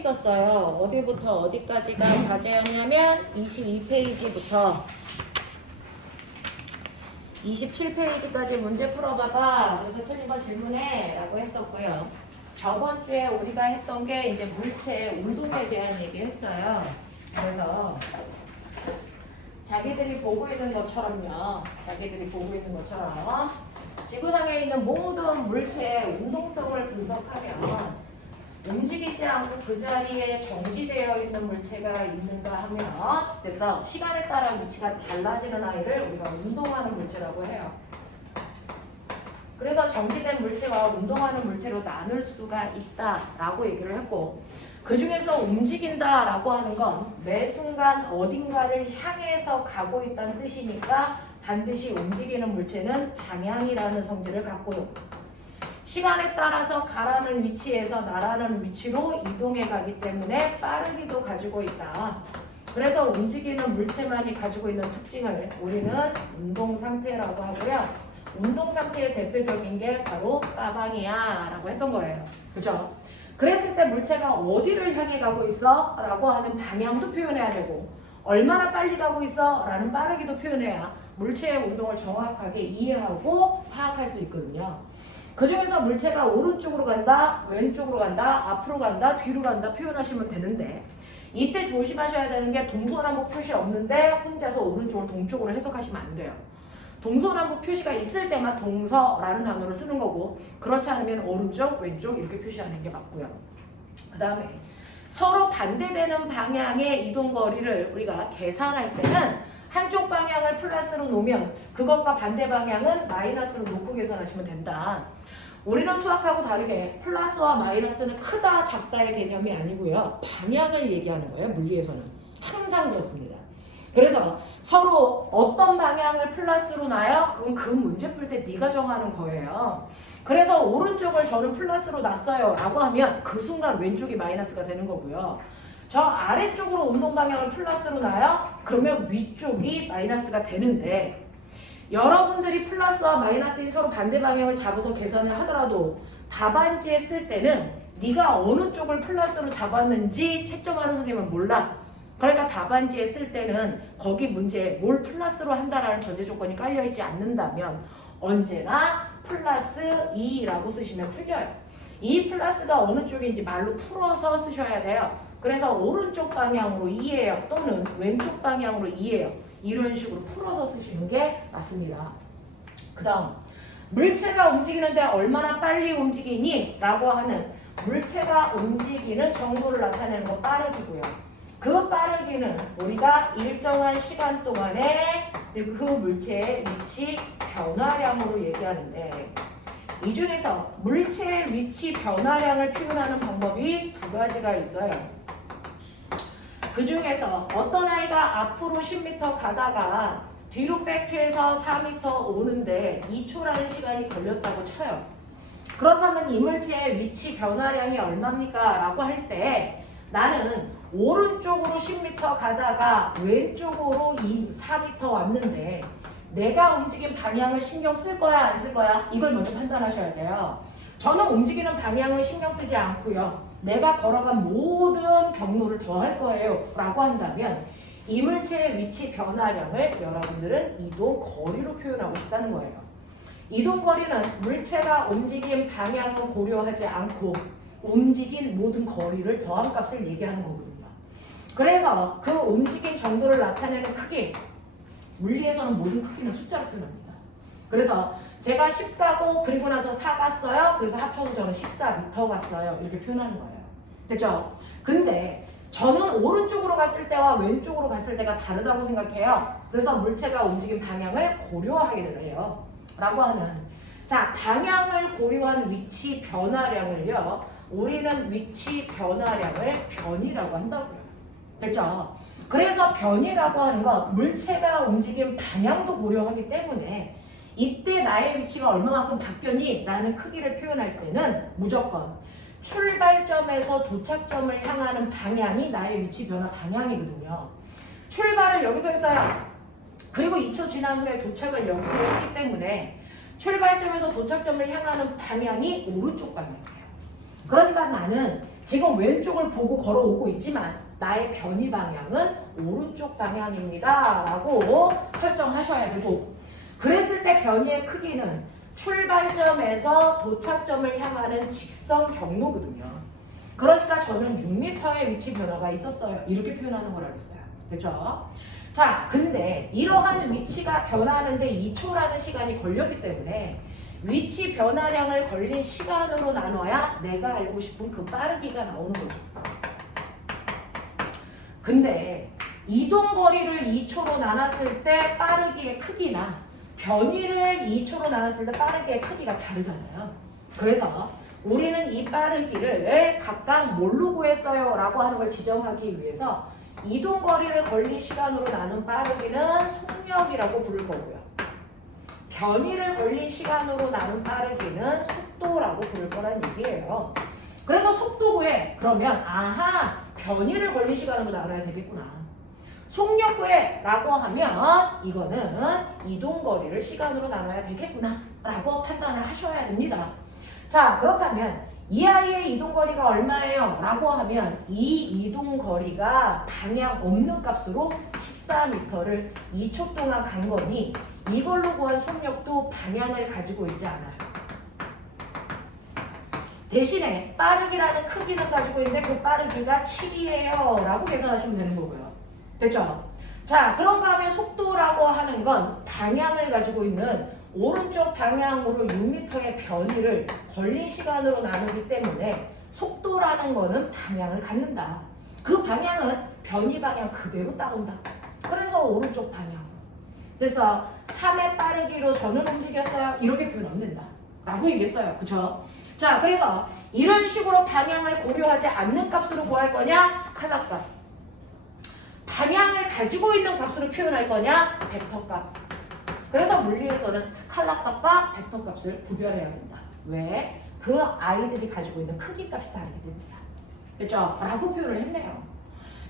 있었어요. 어디부터 어디까지가 과제였냐면 22페이지부터 27페이지까지 문제 풀어봐봐. 그래서 틀린 거 질문해 라고 했었고요. 저번 주에 우리가 했던 게 이제 물체 운동에 대한 얘기 했어요. 그래서 자기들이 보고 있는 것처럼요. 지구상에 있는 모든 물체의 운동성을 분석하면 움직이지 않고 그 자리에 정지되어 있는 물체가 있는가 하면 그래서 시간에 따라 위치가 달라지는 아이를 우리가 운동하는 물체라고 해요. 그래서 정지된 물체와 운동하는 물체로 나눌 수가 있다라고 얘기를 했고, 그 중에서 움직인다라고 하는 건 매 순간 어딘가를 향해서 가고 있다는 뜻이니까 반드시 움직이는 물체는 방향이라는 성질을 갖고 시간에 따라서 가라는 위치에서 나라는 위치로 이동해 가기 때문에 빠르기도 가지고 있다. 그래서 움직이는 물체만이 가지고 있는 특징을 우리는 운동 상태라고 하고요. 운동 상태의 대표적인 게 바로 빠방이야 라고 했던 거예요. 그죠? 그랬을 때 물체가 어디를 향해 가고 있어? 라고 하는 방향도 표현해야 되고, 얼마나 빨리 가고 있어? 라는 빠르기도 표현해야 물체의 운동을 정확하게 이해하고 파악할 수 있거든요. 그 중에서 물체가 오른쪽으로 간다, 왼쪽으로 간다, 앞으로 간다, 뒤로 간다 표현하시면 되는데, 이때 조심하셔야 되는 게 동서남북 표시 없는데 혼자서 오른쪽을 동쪽으로 해석하시면 안 돼요. 동서남북 표시가 있을 때만 동서라는 단어를 쓰는 거고, 그렇지 않으면 오른쪽, 왼쪽 이렇게 표시하는 게 맞고요. 그 다음에 서로 반대되는 방향의 이동거리를 우리가 계산할 때는 한쪽 방향을 플러스로 놓으면 그것과 반대 방향은 마이너스로 놓고 계산하시면 된다. 우리는 수학하고 다르게 플러스와 마이너스는 크다 작다의 개념이 아니고요. 방향을 얘기하는 거예요. 물리에서는. 항상 그렇습니다. 그래서 서로 어떤 방향을 플러스로 놔요? 그건 그 문제 풀 때 네가 정하는 거예요. 그래서 오른쪽을 저는 플러스로 놨어요 라고 하면 그 순간 왼쪽이 마이너스가 되는 거고요. 저 아래쪽으로 운동 방향을 플러스로 놔요? 그러면 위쪽이 마이너스가 되는데, 여러분들이 플러스와 마이너스인 서로 반대 방향을 잡아서 계산을 하더라도 답안지에 쓸 때는 네가 어느 쪽을 플러스로 잡았는지 채점하는 선생님은 몰라. 그러니까 답안지에 쓸 때는 거기 문제에 뭘 플러스로 한다라는 전제 조건이 깔려있지 않는다면 언제나 플러스 2라고 쓰시면 틀려요. 이 플러스가 어느 쪽인지 말로 풀어서 쓰셔야 돼요. 그래서 오른쪽 방향으로 2예요. 또는 왼쪽 방향으로 2예요. 이런 식으로 풀어서 쓰시는 게 맞습니다. 그 다음, 물체가 움직이는데 얼마나 빨리 움직이니? 라고 하는 물체가 움직이는 정도를 나타내는 거 빠르기고요. 그 빠르기는 우리가 일정한 시간 동안에 그 물체의 위치 변화량으로 얘기하는데, 이 중에서 물체의 위치 변화량을 표현하는 방법이 두 가지가 있어요. 그 중에서 어떤 아이가 앞으로 10m 가다가 뒤로 백해서 4m 오는데 2초라는 시간이 걸렸다고 쳐요. 그렇다면 이 물체의 위치 변화량이 얼마입니까? 라고 할 때 나는 오른쪽으로 10m 가다가 왼쪽으로 4m 왔는데 내가 움직인 방향을 신경 쓸 거야 안 쓸 거야? 이걸 먼저 판단하셔야 돼요. 저는 움직이는 방향을 신경 쓰지 않고요. 내가 걸어간 모든 경로를 더할 거예요 라고 한다면 이 물체의 위치 변화량을 여러분들은 이동 거리로 표현하고 싶다는 거예요. 이동 거리는 물체가 움직인 방향을 고려하지 않고 움직인 모든 거리를 더한 값을 얘기하는 거거든요. 그래서 그 움직인 정도를 나타내는 크기, 물리에서는 모든 크기는 숫자로 표현합니다. 그래서 제가 10 가고 그리고 나서 4 갔어요. 그래서 합쳐서 저는 14m 갔어요. 이렇게 표현하는 거예요. 됐죠? 근데 저는 오른쪽으로 갔을 때와 왼쪽으로 갔을 때가 다르다고 생각해요. 그래서 물체가 움직인 방향을 고려하게 돼요. 라고 하는, 자, 방향을 고려한 위치 변화량을요, 우리는 위치 변화량을 변이라고 한다고요. 됐죠? 그래서 변이라고 하는 건 물체가 움직인 방향도 고려하기 때문에 이때 나의 위치가 얼마만큼 바뀌었니? 라는 크기를 표현할 때는 무조건 출발점에서 도착점을 향하는 방향이 나의 위치 변화 방향이거든요. 출발을 여기서 했어요. 그리고 2초 지난 후에 도착을 여기로 했기 때문에 출발점에서 도착점을 향하는 방향이 오른쪽 방향이에요. 그러니까 나는 지금 왼쪽을 보고 걸어오고 있지만 나의 변이 방향은 오른쪽 방향입니다 라고 설정하셔야 되고, 그랬을 때 변이의 크기는 출발점에서 도착점을 향하는 직선 경로거든요. 그러니까 저는 6m의 위치 변화가 있었어요. 이렇게 표현하는 거라고 했어요. 그렇죠? 자, 근데 이러한 위치가 변하는데 2초라는 시간이 걸렸기 때문에 위치 변화량을 걸린 시간으로 나눠야 내가 알고 싶은 그 빠르기가 나오는 거죠. 근데 이동 거리를 2초로 나눴을 때 빠르기의 크기나 변이를 2초로 나눴을 때 빠르기의 크기가 다르잖아요. 그래서 우리는 이 빠르기를 각각 뭘로 구했어요? 라고 하는 걸 지정하기 위해서 이동 거리를 걸린 시간으로 나눈 빠르기는 속력이라고 부를 거고요. 변이를 걸린 시간으로 나눈 빠르기는 속도라고 부를 거란 얘기예요. 그래서 속도 구해. 그러면 아하, 변이를 걸린 시간으로 나눠야 되겠구나. 속력 구해 라고 하면 이거는 이동 거리를 시간으로 나눠야 되겠구나 라고 판단을 하셔야 됩니다. 자, 그렇다면 이 아이의 이동거리가 얼마예요? 라고 하면 이 이동거리가 방향 없는 값으로 14m를 2초 동안 간 거니 이걸로 구한 속력도 방향을 가지고 있지 않아요. 대신에 빠르기라는 크기는 가지고 있는데 그 빠르기가 7이에요 라고 계산하시면 되는 거고요. 됐죠? 자, 그런가 하면 속도라고 하는 건 방향을 가지고 있는 오른쪽 방향으로 6m의 변이를 걸린 시간으로 나누기 때문에 속도라는 거는 방향을 갖는다. 그 방향은 변이 방향 그대로 따온다. 그래서 오른쪽 방향. 그래서 3의 빠르기로 저는 움직였어요. 이렇게 표현하면 된다. 라고 얘기했어요. 그쵸? 자, 그래서 이런 식으로 방향을 고려하지 않는 값으로 구할 거냐? 스칼라 값. 방향을 가지고 있는 값으로 표현할 거냐? 벡터 값. 그래서 물리에서는 스칼라 값과 벡터 값을 구별해야 된다. 왜? 그 아이들이 가지고 있는 크기 값이 다르기 때문이다. 그렇죠? 라고 표현을 했네요.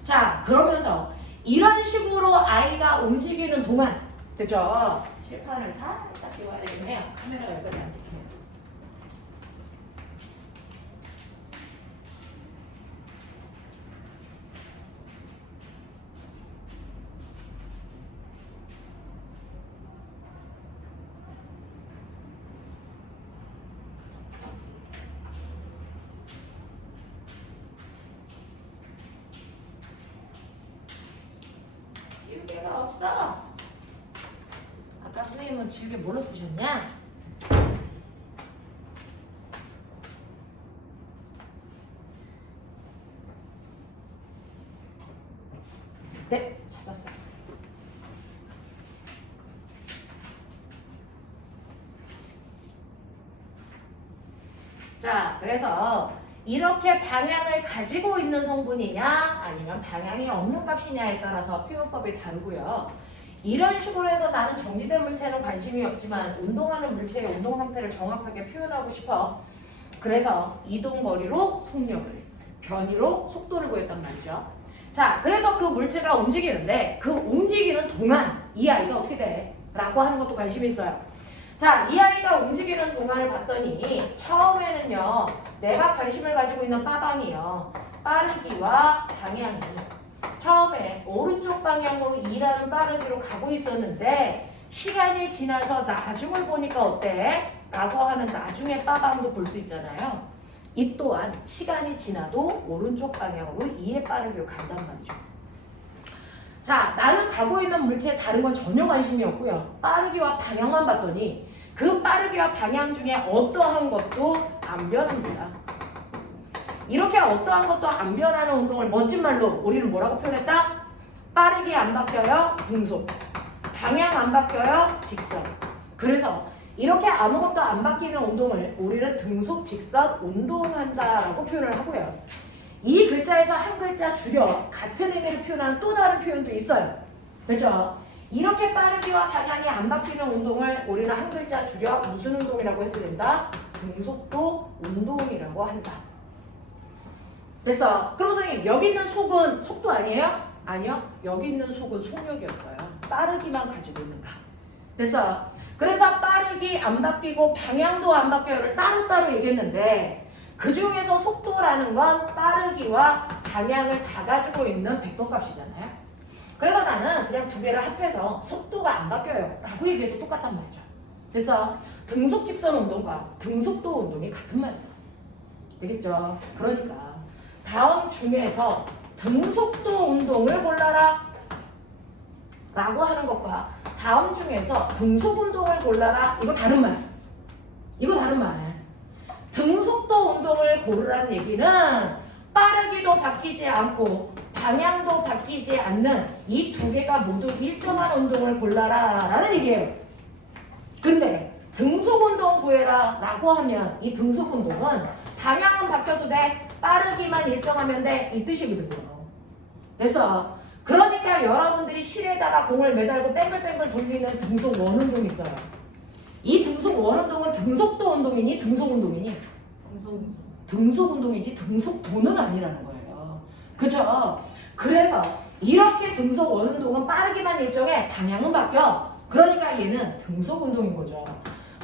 자, 그러면서 이런 식으로 아이가 움직이는 동안, 그렇죠? 칠판을 살짝 띄워야 되겠네요. 카메라가 여기까지 안 찍히네요. 지우개가 없어. 아까 선생님은 지우개 뭘로 쓰셨냐? 네, 찾았어요. 자, 그래서 이렇게 방향을 가지고 있는 성분이냐 아니면 방향이 없는 값이냐에 따라서 표현법이 다르고요. 이런 식으로 해서 나는 정지된 물체는 관심이 없지만 운동하는 물체의 운동 상태를 정확하게 표현하고 싶어. 그래서 이동거리로 속력을, 변이로 속도를 구했단 말이죠. 자, 그래서 그 물체가 움직이는데 그 움직이는 동안 이 아이가 어떻게 돼? 라고 하는 것도 관심이 있어요. 자, 이 아이가 움직이는 동안을 봤더니 처음에는요, 내가 관심을 가지고 있는 빠방이요, 빠르기와 방향이 처음에 오른쪽 방향으로 2라는 빠르기로 가고 있었는데 시간이 지나서 나중을 보니까 어때? 라고 하는 나중에 빠방도 볼 수 있잖아요. 이 또한 시간이 지나도 오른쪽 방향으로 2의 빠르기로 간단 말이죠. 자, 나는 가고 있는 물체에 다른 건 전혀 관심이 없고요. 빠르기와 방향만 봤더니 그 빠르기와 방향 중에 어떠한 것도 안 변합니다. 이렇게 어떠한 것도 안 변하는 운동을 멋진 말로 우리는 뭐라고 표현했다? 빠르게 안 바뀌어요, 등속. 방향 안 바뀌어요, 직선. 그래서 이렇게 아무것도 안 바뀌는 운동을 우리는 등속, 직선, 운동한다라고 표현을 하고요. 이 글자에서 한 글자 줄여 같은 의미를 표현하는 또 다른 표현도 있어요. 그렇죠? 이렇게 빠르기와 방향이 안 바뀌는 운동을 우리는 한 글자 줄여 무슨 운동이라고 해도 된다? 등속도 운동이라고 한다. 됐어. 그럼 선생님 여기 있는 속은 속도 아니에요? 아니요. 여기 있는 속은 속력이었어요. 빠르기만 가지고 있는가. 됐어. 그래서 빠르기 안 바뀌고 방향도 안 바뀌어요를 따로따로 얘기했는데 그 중에서 속도라는 건 빠르기와 방향을 다 가지고 있는 벡터값이잖아요. 그래서 나는 그냥 두 개를 합해서 속도가 안 바뀌어요 라고 얘기해도 똑같단 말이죠. 그래서 등속 직선 운동과 등속도 운동이 같은 말이에요. 되겠죠? 그러니까 다음 중에서 등속도 운동을 골라라 라고 하는 것과 다음 중에서 등속 운동을 골라라 이거 다른 말. 이거 다른 말. 등속도 운동을 고르라는 얘기는 빠르기도 바뀌지 않고 방향도 바뀌지 않는 이 두 개가 모두 일정한 운동을 골라라 라는 얘기예요. 근데 등속 운동 구해라 라고 하면 이 등속 운동은 방향은 바뀌어도 돼 빠르기만 일정하면 돼 이 뜻이거든요. 그래서 그러니까 여러분들이 실에다가 공을 매달고 뺑글뺑글 돌리는 등속 원운동이 있어요. 이 등속 원운동은 등속도 운동이니 등속 운동이니? 등속 운동이지 등속도는 아니라는 거예요. 그렇죠? 그래서 이렇게 등속 원운동은 빠르기만 일정해 방향은 바뀌어. 그러니까 얘는 등속 운동인 거죠.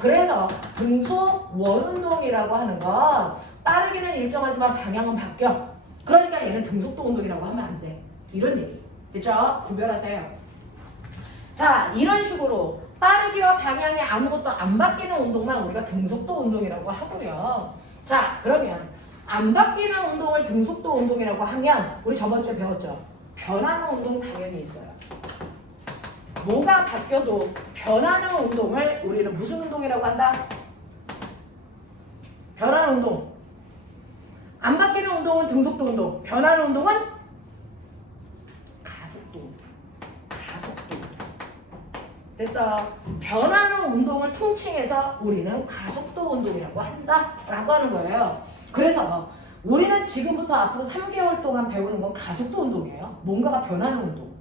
그래서 등속 원운동이라고 하는 건 빠르기는 일정하지만 방향은 바뀌어. 그러니까 얘는 등속도 운동이라고 하면 안 돼. 이런 얘기. 그렇죠? 구별하세요. 자, 이런 식으로 빠르기와 방향이 아무것도 안 바뀌는 운동만 우리가 등속도 운동이라고 하고요. 자, 그러면 안 바뀌는 운동을 등속도 운동이라고 하면 우리 저번 주에 배웠죠? 변하는 운동 당연히 있어요. 뭐가 바뀌어도 변하는 운동을 우리는 무슨 운동이라고 한다? 변하는 운동. 안 바뀌는 운동은 등속도 운동. 변하는 운동은 가속도 운동. 가속도 운동. 그래서 변하는 운동을 통칭해서 우리는 가속도 운동이라고 한다라고 하는 거예요. 그래서 우리는 지금부터 앞으로 3개월 동안 배우는 건 가속도 운동이에요. 뭔가가 변하는 운동.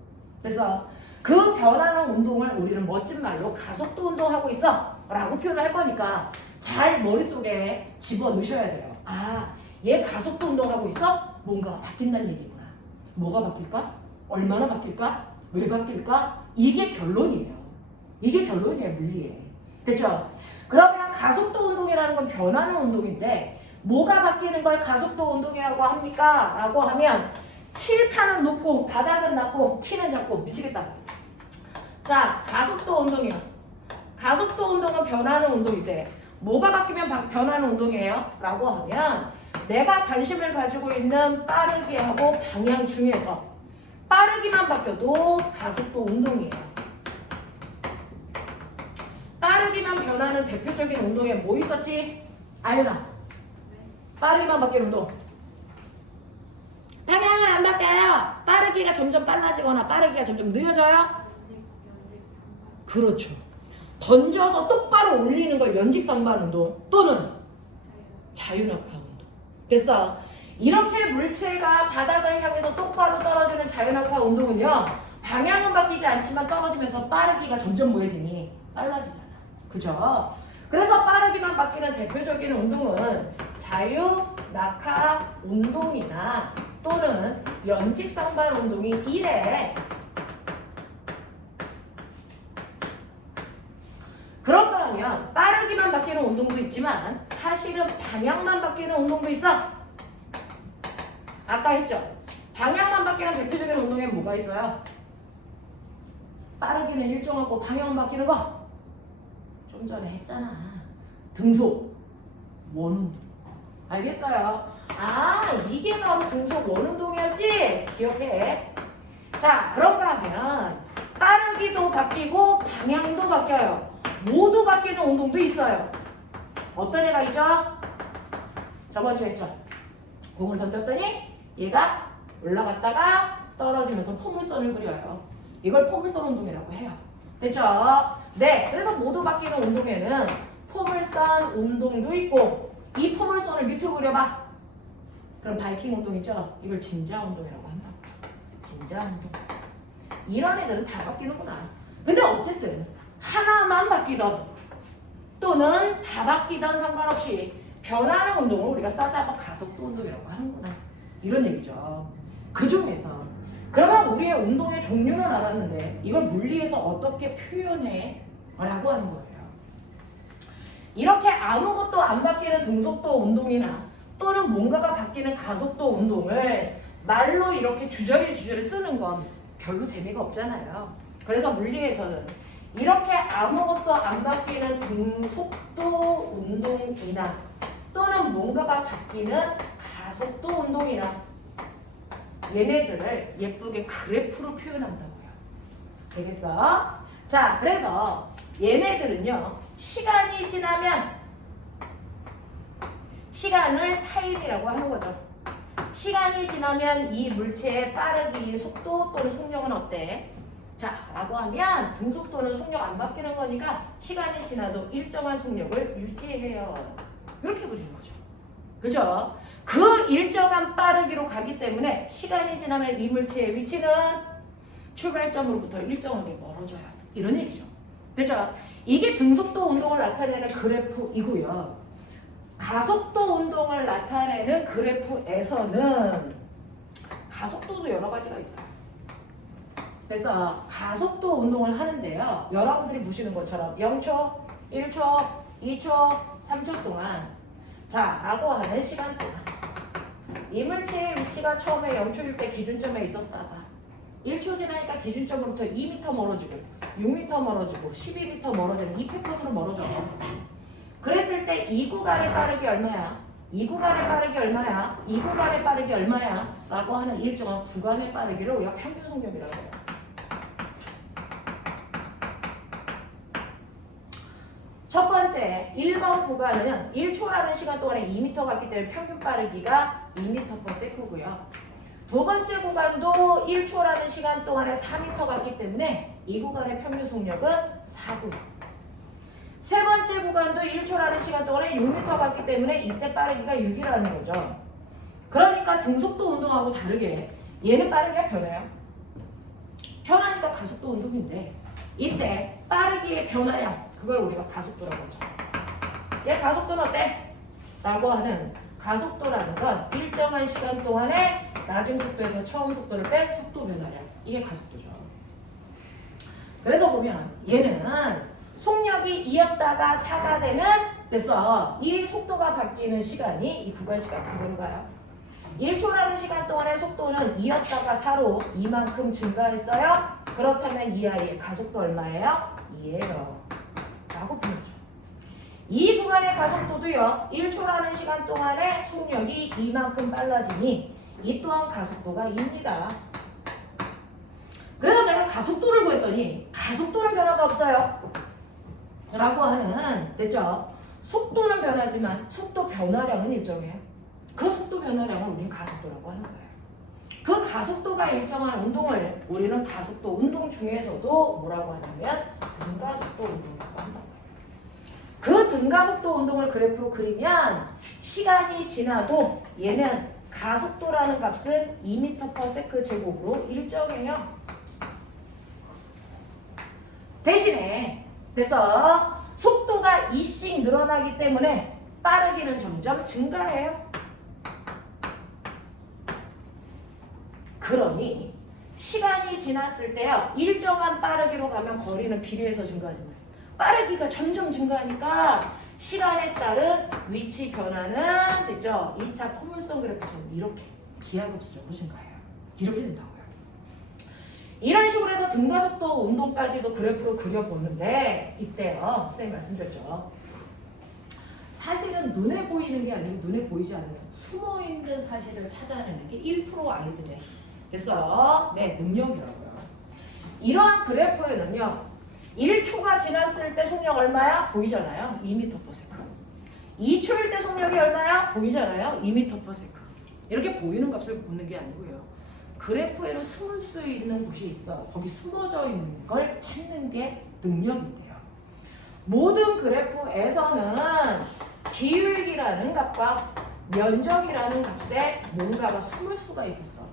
그래서 그 변하는 운동을 우리는 멋진 말로 가속도 운동하고 있어 라고 표현을 할 거니까 잘 머릿속에 집어넣으셔야 돼요. 아, 얘 가속도 운동하고 있어? 뭔가가 바뀐다는 얘기구나. 뭐가 바뀔까? 얼마나 바뀔까? 왜 바뀔까? 이게 결론이에요. 이게 결론이에요, 물리에. 됐죠? 그러면 가속도 운동이라는 건 변하는 운동인데 뭐가 바뀌는 걸 가속도 운동이라고 합니까? 라고 하면 칠판은 높고 바닥은 낮고 키는 작고 미치겠다. 자, 가속도 운동이요. 가속도 운동은 변하는 운동인데 뭐가 바뀌면 변하는 운동이에요? 라고 하면 내가 관심을 가지고 있는 빠르기하고 방향 중에서 빠르기만 바뀌어도 가속도 운동이에요. 빠르기만 변하는 대표적인 운동에 뭐 있었지? 아윤아. 빠르기만 바뀌는 운동. 방향은 안 바뀌어요. 빠르기가 점점 빨라지거나 빠르기가 점점 느려져요. 그렇죠. 던져서 똑바로 올리는 걸 연직상반 운동 또는 자유낙하 운동. 됐어. 이렇게 물체가 바닥을 향해서 똑바로 떨어지는 자유낙하 운동은요. 방향은 바뀌지 않지만 떨어지면서 빠르기가 점점 뭐해지니? 빨라지잖아. 그죠? 그래서 빠르기만 바뀌는 대표적인 운동은 자유낙하 운동이나 또는 연직상반 운동이 1회. 그런가 하면 빠르기만 바뀌는 운동도 있지만 사실은 방향만 바뀌는 운동도 있어. 아까 했죠? 방향만 바뀌는 대표적인 운동에 뭐가 있어요? 빠르기는 일정하고 방향만 바뀌는 거. 좀 전에 했잖아. 등속 원운동. 알겠어요? 아, 이게 바로 등속 원운동이었지? 기억해. 자, 그런가 하면 빠르기도 바뀌고 방향도 바뀌어요. 모두 바뀌는 운동도 있어요. 어떤 애가 있죠? 저번 주에 했죠? 공을 던졌더니 얘가 올라갔다가 떨어지면서 포물선을 그려요. 이걸 포물선 운동이라고 해요. 됐죠? 네, 그래서 모두 바뀌는 운동에는 포물선 운동도 있고 이 포물선을 밑으로 그려봐. 그럼 바이킹 운동 있죠? 이걸 진자 운동이라고 한다. 진자 운동. 이런 애들은 다 바뀌는구나. 근데 어쨌든 하나만 바뀌던 또는 다 바뀌던 상관없이 변하는 운동을 우리가 싸잡아 가속도 운동이라고 하는구나. 이런 얘기죠. 그 중에서 그러면 우리의 운동의 종류는 알았는데 이걸 물리에서 어떻게 표현해? 라고 하는 거예요. 이렇게 아무것도 안 바뀌는 등속도 운동이나 또는 뭔가가 바뀌는 가속도 운동을 말로 이렇게 주저리 쓰는 건 별로 재미가 없잖아요. 그래서 물리에서는 이렇게 아무것도 안 바뀌는 등속도 운동이나 또는 뭔가가 바뀌는 가속도 운동이나 얘네들을 예쁘게 그래프로 표현한다고요. 되겠어? 자, 그래서 얘네들은요, 시간이 지나면 시간을 타임이라고 하는 거죠. 시간이 지나면 이 물체의 빠르기, 속도 또는 속력은 어때? 자, 라고 하면 등속도는 속력 안 바뀌는 거니까 시간이 지나도 일정한 속력을 유지해요. 이렇게 그리는 거죠. 그죠? 그 일정한 빠르기로 가기 때문에 시간이 지나면 이 물체의 위치는 출발점으로부터 일정하게 멀어져요. 이런 얘기죠. 그죠? 이게 등속도 운동을 나타내는 그래프이고요. 가속도 운동을 나타내는 그래프에서는 가속도도 여러 가지가 있어요. 그래서 가속도 운동을 하는데요. 여러분들이 보시는 것처럼 0초, 1초, 2초, 3초 동안 자, 라고 하는 시간 동안 이 물체의 위치가 처음에 0초일 때 기준점에 있었다가 1초 지나니까 기준점으로부터 2m 멀어지고 6m 멀어지고 12m 멀어지는 이 패턴으로 멀어져요. 그랬을 때 이 구간의 빠르기 얼마야? 이 구간의 빠르기 얼마야? 이 구간의 빠르기 얼마야? 라고 하는 일정한 구간의 빠르기를 우리가 평균 속력이라고 해요. 첫 번째 1번 구간은 1초라는 시간 동안에 2m 갔기 때문에 평균 빠르기가 2m/s고요. 두 번째 구간도 1초라는 시간 동안에 4m 갔기 때문에 이 구간의 평균 속력은 4분. 세 번째 구간도 1초라는 시간 동안에 6m 갔기 때문에 이때 빠르기가 6이라는 거죠. 그러니까 등속도 운동하고 다르게 얘는 빠르기가 변해요. 변하니까 가속도 운동인데 이때 빠르기의 변화량 그걸 우리가 가속도라고 하죠. 얘 가속도는 어때? 라고 하는 가속도라는 건 일정한 시간 동안에 나중 속도에서 처음 속도를 뺀 속도 변화량. 이게 가속도죠. 그래서 보면 얘는 속력이 2였다가 4가 되는 그래서 이 속도가 바뀌는 시간이 이 구간 시간 그대로 가요. 1초라는 시간 동안의 속도는 2였다가 4로 이만큼 증가했어요. 그렇다면 이 아이의 가속도 얼마예요? 2예요. 라고 표현하죠. 이 구간의 가속도도요. 1초라는 시간 동안의 속력이 이만큼 빨라지니 이 또한 가속도가 2입니다. 그래서 내가 가속도를 구했더니 가속도는 변화가 없어요. 라고 하는 됐죠? 속도는 변하지만 속도 변화량은 일정해요. 그 속도 변화량을 우리는 가속도라고 하는 거예요. 그 가속도가 일정한 운동을 우리는 가속도 운동 중에서도 뭐라고 하냐면 등가속도 운동이라고 한다. 그 등가속도 운동을 그래프로 그리면 시간이 지나도 얘는 가속도라는 값은 2m/s 제곱으로 일정해요. 대신에 그래서 속도가 2씩 늘어나기 때문에 빠르기는 점점 증가해요. 그러니 시간이 지났을 때요. 일정한 빠르기로 가면 거리는 비례해서 증가하지만 빠르기가 점점 증가하니까 시간에 따른 위치 변화는 됐죠? 2차 포물선 그래프처럼 이렇게 기하급수적으로 증가해요. 이렇게 된다고요. 이런 식으로 해서 등가속도 운동까지도 그래프로 그려보는데 이때요. 선생님 말씀드렸죠. 사실은 눈에 보이는 게 아니고 눈에 보이지 않는 숨어있는 사실을 찾아내는 게 1% 아이들의 됐어요. 네, 능력이라고요. 이러한 그래프에는요. 1초가 지났을 때 속력 얼마야? 보이잖아요. 2m/s. 2초일 때 속력이 얼마야? 보이잖아요. 2m/s. 이렇게 보이는 값을 보는 게 아니고요. 그래프에는 숨을 수 있는 곳이 있어. 거기 숨어져 있는 걸 찾는 게 능력인데요. 모든 그래프에서는 기울기라는 값과 면적이라는 값에 뭔가가 숨을 수가 있었어.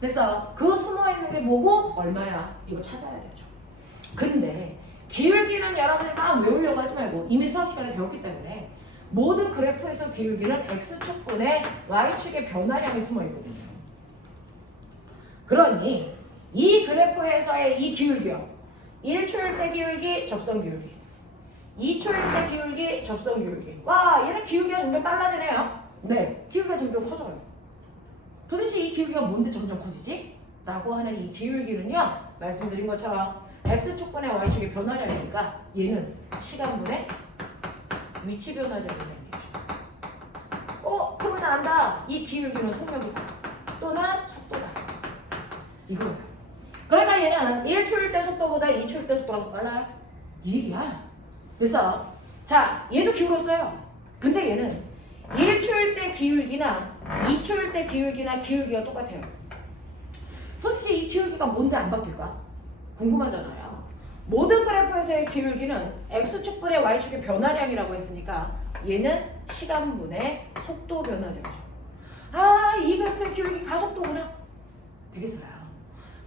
그래서 그 숨어있는 게 뭐고 얼마야? 이거 찾아야 되죠. 근데 기울기는 여러분들 막 외우려고 하지 말고 이미 수학 시간에 배웠기 때문에 모든 그래프에서 기울기는 x축분의 y축의 변화량이 숨어있거든요. 그러니 이 그래프에서의 이 기울기요. 1초일 때 기울기, 접선 기울기. 2초일 때 기울기, 접선 기울기. 와, 얘는 기울기가 점점 빨라지네요. 네, 기울기가 점점 커져요. 도대체 이 기울기가 뭔데 점점 커지지? 라고 하는 이 기울기는요, 말씀드린 것처럼 x축분의 y축의 변화량이니까 얘는 시간분의 위치 변화량이에요. 그러면 안다. 이 기울기는 속력이다. 또는 속도다. 이거예요. 그러니까 얘는 1초일 때 속도보다 2초일 때 속도가 더 빨라요. 이 얘기야. 그래서 자, 얘도 기울었어요. 근데 얘는 1초일 때 기울기나 2초일 때 기울기나 기울기가 똑같아요. 도대체 이 기울기가 뭔데 안 바뀔까? 궁금하잖아요. 모든 그래프에서의 기울기는 x축분의 y축의 변화량이라고 했으니까 얘는 시간분의 속도 변화량이죠. 아, 이 그래프의 기울기 가속도구나. 되겠어요.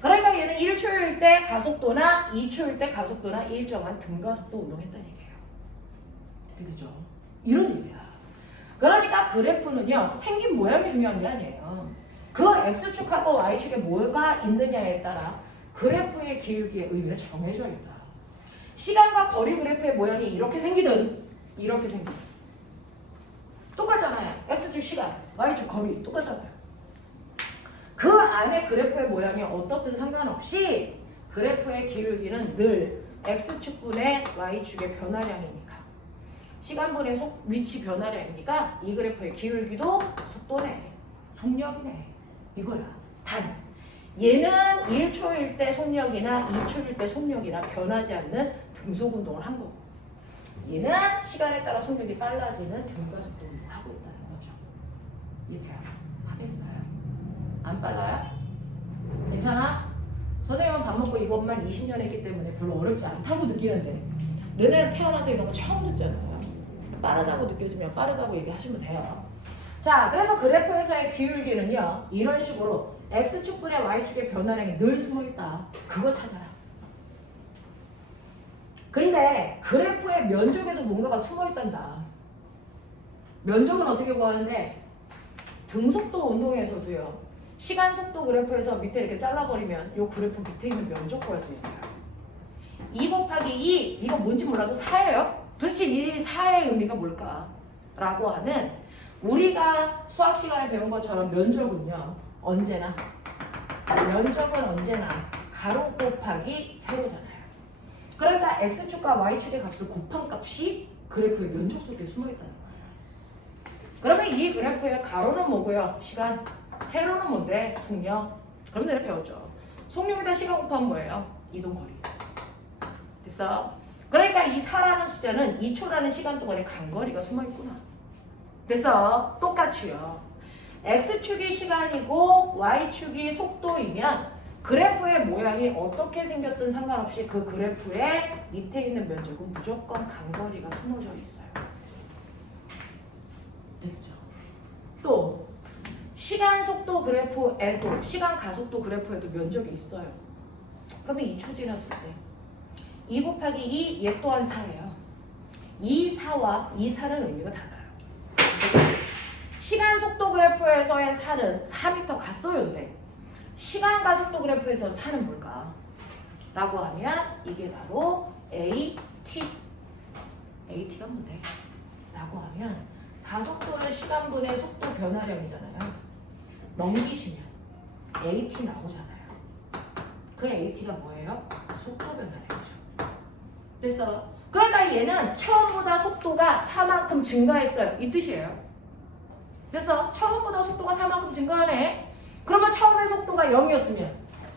그러니까 얘는 1초일 때 가속도나 2초일 때 가속도나 일정한 등가속도 운동했다는 얘기예요. 되겠죠? 이런 얘기야. 그러니까 그래프는요, 생긴 모양이 중요한 게 아니에요. 그 x축하고 y축에 뭐가 있느냐에 따라 그래프의 기울기의 의미를 정해줘야 된다. 시간과 거리 그래프의 모양이 이렇게 생기든 이렇게 생기든 똑같잖아요. x축 시간, y축 거리 똑같잖아요. 그 안에 그래프의 모양이 어떻든 상관없이 그래프의 기울기는 늘 x축분의 y축의 변화량이니까 시간분의 위치 변화량이니까 이 그래프의 기울기도 속도네, 속력이네, 이거야. 단 얘는 1초일 때 속력이나 2초일 때 속력이나 변하지 않는 등속 운동을 한 거고 얘는 시간에 따라 속력이 빨라지는 등가속도 운동을 하고 있다는 거죠. 이해돼요? 하겠어요? 안 빨라요? 괜찮아? 선생님은 밥 먹고 이것만 20년 했기 때문에 별로 어렵지 않다고 느끼는데 너네는 태어나서 이런 거 처음 듣잖아요. 빠르다고 느껴지면 빠르다고 얘기하시면 돼요. 자, 그래서 그래프에서의 기울기는요, 이런 식으로 x축분의 y축의 변화량이 늘 숨어있다. 그거 찾아라. 근데 그래프의 면적에도 뭔가가 숨어있단다. 면적은 어떻게 구하는데 등속도 운동에서도요, 시간속도 그래프에서 밑에 이렇게 잘라버리면 이 그래프 밑에 있는 면적 구할 수 있어요. 2 곱하기 2, 이거 뭔지 몰라도 4예요. 도대체 이 4의 의미가 뭘까? 라고 하는 우리가 수학 시간에 배운 것처럼 면적은 언제나 가로 곱하기 세로잖아요. 그러니까 x축과 y축의 값을 곱한 값이 그래프의 면적 속에 숨어있다는 거예요. 그러면 이 그래프의 가로는 뭐고요? 시간. 세로는 뭔데? 속력. 그럼 내가 배웠죠. 속력에다 시간 곱하면 뭐예요? 이동거리. 됐어? 그러니까 이 4라는 숫자는 2초라는 시간 동안에 간거리가 숨어있구나. 됐어? 똑같이요. x축이 시간이고 y축이 속도이면 그래프의 모양이 어떻게 생겼든 상관없이 그 그래프의 밑에 있는 면적은 무조건 간거리가 숨어져 있어요. 됐죠? 또 시간 속도 그래프에도 시간 가속도 그래프에도 면적이 있어요. 그러면 2초 지났을 때 2 곱하기 2, 얘 또한 4예요. 이 4와 이 4는 의미가 달라요. 시간 속도 그래프에서의 4는 4m 갔어요인데 시간 가속도 그래프에서 4는 뭘까? 라고 하면 이게 바로 AT. AT가 뭔데? 라고 하면 가속도는 시간분의 속도 변화량이잖아요. 넘기시면 AT 나오잖아요. 그 AT가 뭐예요? 속도 변화량이죠. 됐어? 그러니까 얘는 처음보다 속도가 4만큼 증가했어요. 이 뜻이에요. 그래서 처음보다 속도가 4만큼 증가하네. 그러면 처음의 속도가 0이었으면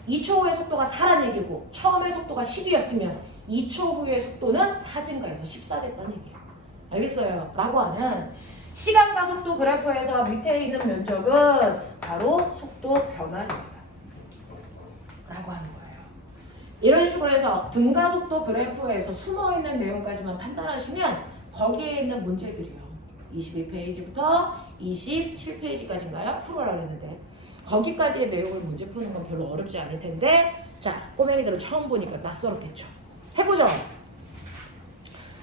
2초 후의 속도가 4란 얘기고 처음의 속도가 10이었으면 2초 후의 속도는 4 증가해서 14 됐다는 얘기예요. 알겠어요? 라고 하는 시간 가속도 그래프에서 밑에 있는 면적은 바로 속도 변화입니다. 라고 하는 거예요. 이런 식으로 해서 등가속도 그래프에서 숨어있는 내용까지만 판단하시면 거기에 있는 문제들이요. 22페이지부터 27페이지까지인가요? 풀어라 그랬는데 거기까지의 내용을 문제 푸는 건 별로 어렵지 않을 텐데 자, 꼬맹이들은 처음 보니까 낯설었겠죠. 해보죠.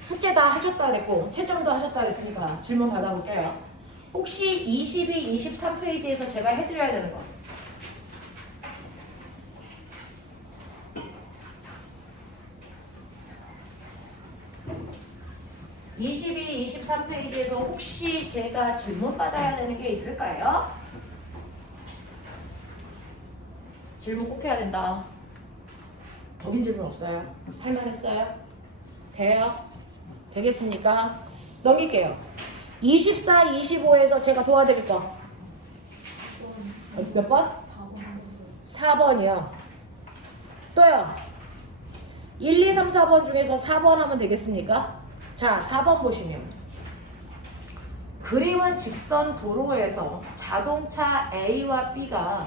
숙제 다 하셨다 그랬고 채점도 하셨다 그랬으니까 질문 받아볼게요. 혹시 22, 23페이지에서 제가 해드려야 되는 거 22, 63페이지에서 혹시 제가 질문 받아야 되는 게 있을까요? 질문 꼭 해야 된다. 거긴 질문 없어요. 할만했어요? 돼요? 되겠습니까? 넘길게요. 24, 25에서 제가 도와드릴 거. 몇 번? 4번이요. 또요. 1, 2, 3, 4번 중에서 4번 하면 되겠습니까? 자, 4번 보시면 그림은 직선 도로에서 자동차 A와 B가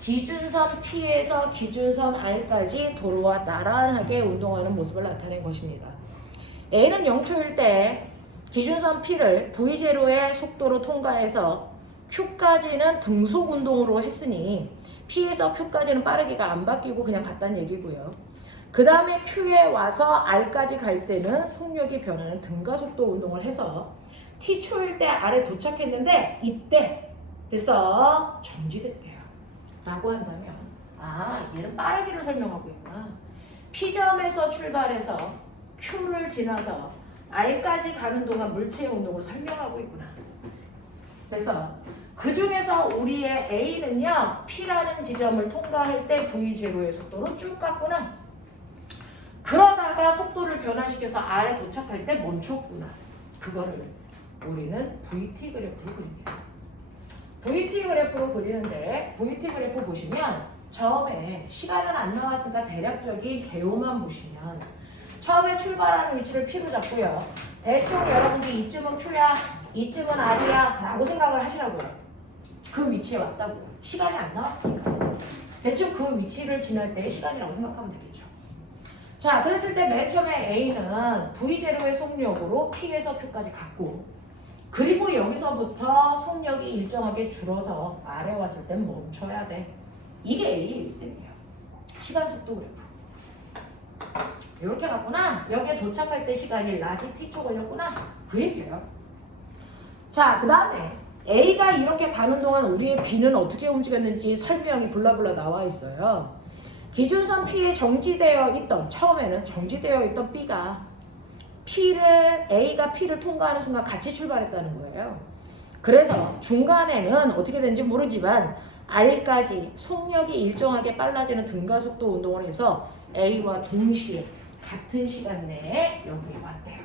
기준선 P에서 기준선 R까지 도로와 나란하게 운동하는 모습을 나타낸 것입니다. A는 0초일 때 기준선 P를 V0의 속도로 통과해서 Q까지는 등속 운동으로 했으니 P에서 Q까지는 빠르기가 안 바뀌고 그냥 갔다는 얘기고요. 그 다음에 Q에 와서 R까지 갈 때는 속력이 변하는 등가속도 운동을 해서 T초일 때 R에 도착했는데 이때 됐어 정지됐대요 라고 한다면 얘는 빠르기를 설명하고 있구나. P점에서 출발해서 Q를 지나서 R까지 가는 동안 물체의 운동을 설명하고 있구나. 됐어. 그 중에서 우리의 A는요 P라는 지점을 통과할 때 V0의 속도로 쭉 갔구나. 그러다가 속도를 변화시켜서 R에 도착할 때 멈췄구나. 그거를 우리는 VT 그래프로 그립니다. VT 그래프로 그리는데 VT 그래프 보시면 처음에 시간은 안 나왔으니까 대략적인 개요만 보시면 처음에 출발하는 위치를 P로 잡고요. 대충 여러분들이 이쯤은 Q야, 이쯤은 R이야 라고 생각을 하시라고요. 그 위치에 왔다고요. 시간이 안 나왔으니까. 대충 그 위치를 지날 때의 시간이라고 생각하면 되겠죠. 자, 그랬을 때 맨 처음에 A는 V0의 속력으로 P에서 Q까지 갔고 그리고 여기서부터 속력이 일정하게 줄어서 R에 왔을 땐 멈춰야 돼. 이게 A의 일생이에요. 시간 속도 그래프. 이렇게 갔구나. 여기에 도착할 때 시간이 라지 T초 걸렸구나. 그 얘기예요. 자, 그 다음에 A가 이렇게 가는 동안 우리의 B는 어떻게 움직였는지 설명이 블라블라 나와 있어요. 기준선 P에 정지되어 있던 처음에는 정지되어 있던 B가 A가 P를 통과하는 순간 같이 출발했다는 거예요. 그래서 중간에는 어떻게 되는지 모르지만 R까지 속력이 일정하게 빨라지는 등가속도 운동을 해서 A와 동시에 같은 시간 내에 여기에 왔대요.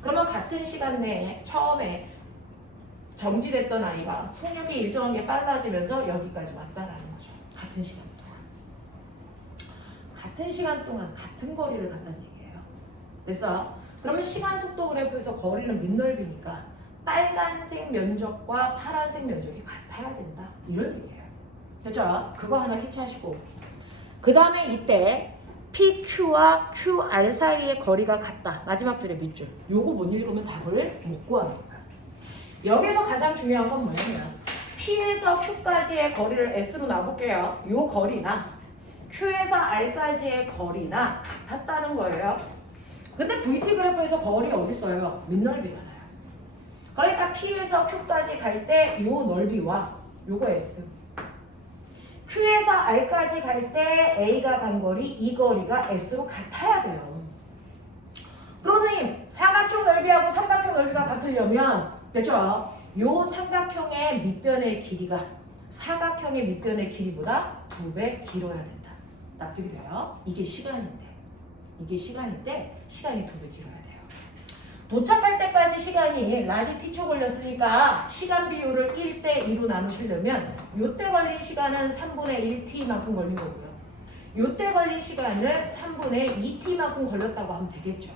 그러면 같은 시간 내에 처음에 정지됐던 아이가 속력이 일정하게 빨라지면서 여기까지 왔다라는 거죠. 같은 시간 동안. 같은 시간 동안 같은 거리를 간다는 얘기예요. 그래서 그러면 시간 속도 그래프에서 거리는 밑넓이니까 빨간색 면적과 파란색 면적이 같아야 된다. 이런 얘기예요. 그렇죠? 그거 하나 캐치하시고 그 다음에 이때 PQ와 QR 사이의 거리가 같다. 마지막 줄의 밑줄. 요거 못 읽으면 답을 못 구하는 거야. 여기서 가장 중요한 건 뭐냐면 P에서 Q까지의 거리를 S로 놔볼게요. 요 거리나 Q에서 R까지의 거리나 같았다는 거예요. 근데 VT 그래프에서 거리 어디 있어요? 밑넓이잖아요. 그러니까 P에서 Q까지 갈 때 요 넓이와 요거 S. Q에서 R까지 갈 때 A가 간 거리, 이 거리가 S로 같아야 돼요. 그럼 선생님, 사각형 넓이하고 삼각형 넓이가 같으려면 됐죠? 요 삼각형의 밑변의 길이가 사각형의 밑변의 길이보다 2배 길어야 된다. 납득이 돼요? 이게 시간인데. 이게 시간인데 시간이 2배 길어야 돼요. 도착할 때까지 시간이 라디 T초 걸렸으니까 시간 비율을 1대2로 나누시려면 요때 걸린 시간은 3분의 1T만큼 걸린 거고요. 요때 걸린 시간은 3분의 2T만큼 걸렸다고 하면 되겠죠.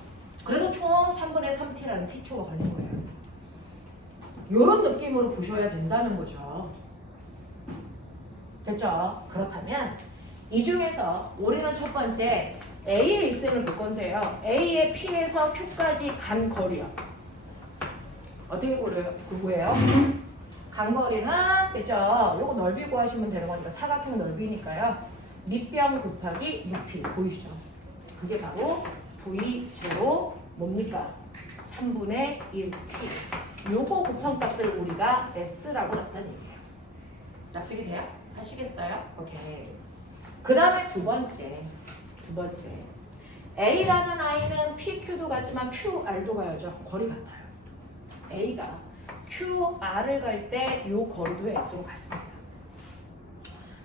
그래서 총 3분의 3T라는 T초가 걸린 거예요. 요런 느낌으로 보셔야 된다는 거죠. 됐죠? 그렇다면 이 중에서 우리는 첫 번째 A의 일생을 볼 건데요. A의 P에서 Q까지 간 거리요. 어떻게 구해요? 간 거리는 됐죠? 요거 넓이 구하시면 되는 거니까 사각형 넓이니까요. 밑변 곱하기 6P 보이시죠? 그게 바로 V0 뭡니까? 3분의 1T. 요거 곱한 값을 우리가 S라고 나타낼게요. 납득이 돼요? 하시겠어요? 오케이. 그 다음에 두 번째. A라는 아이는 PQ도 같지만 QR도 가야죠. 거리 같아요. A가 QR을 갈 때 요 거리도 S로 같습니다.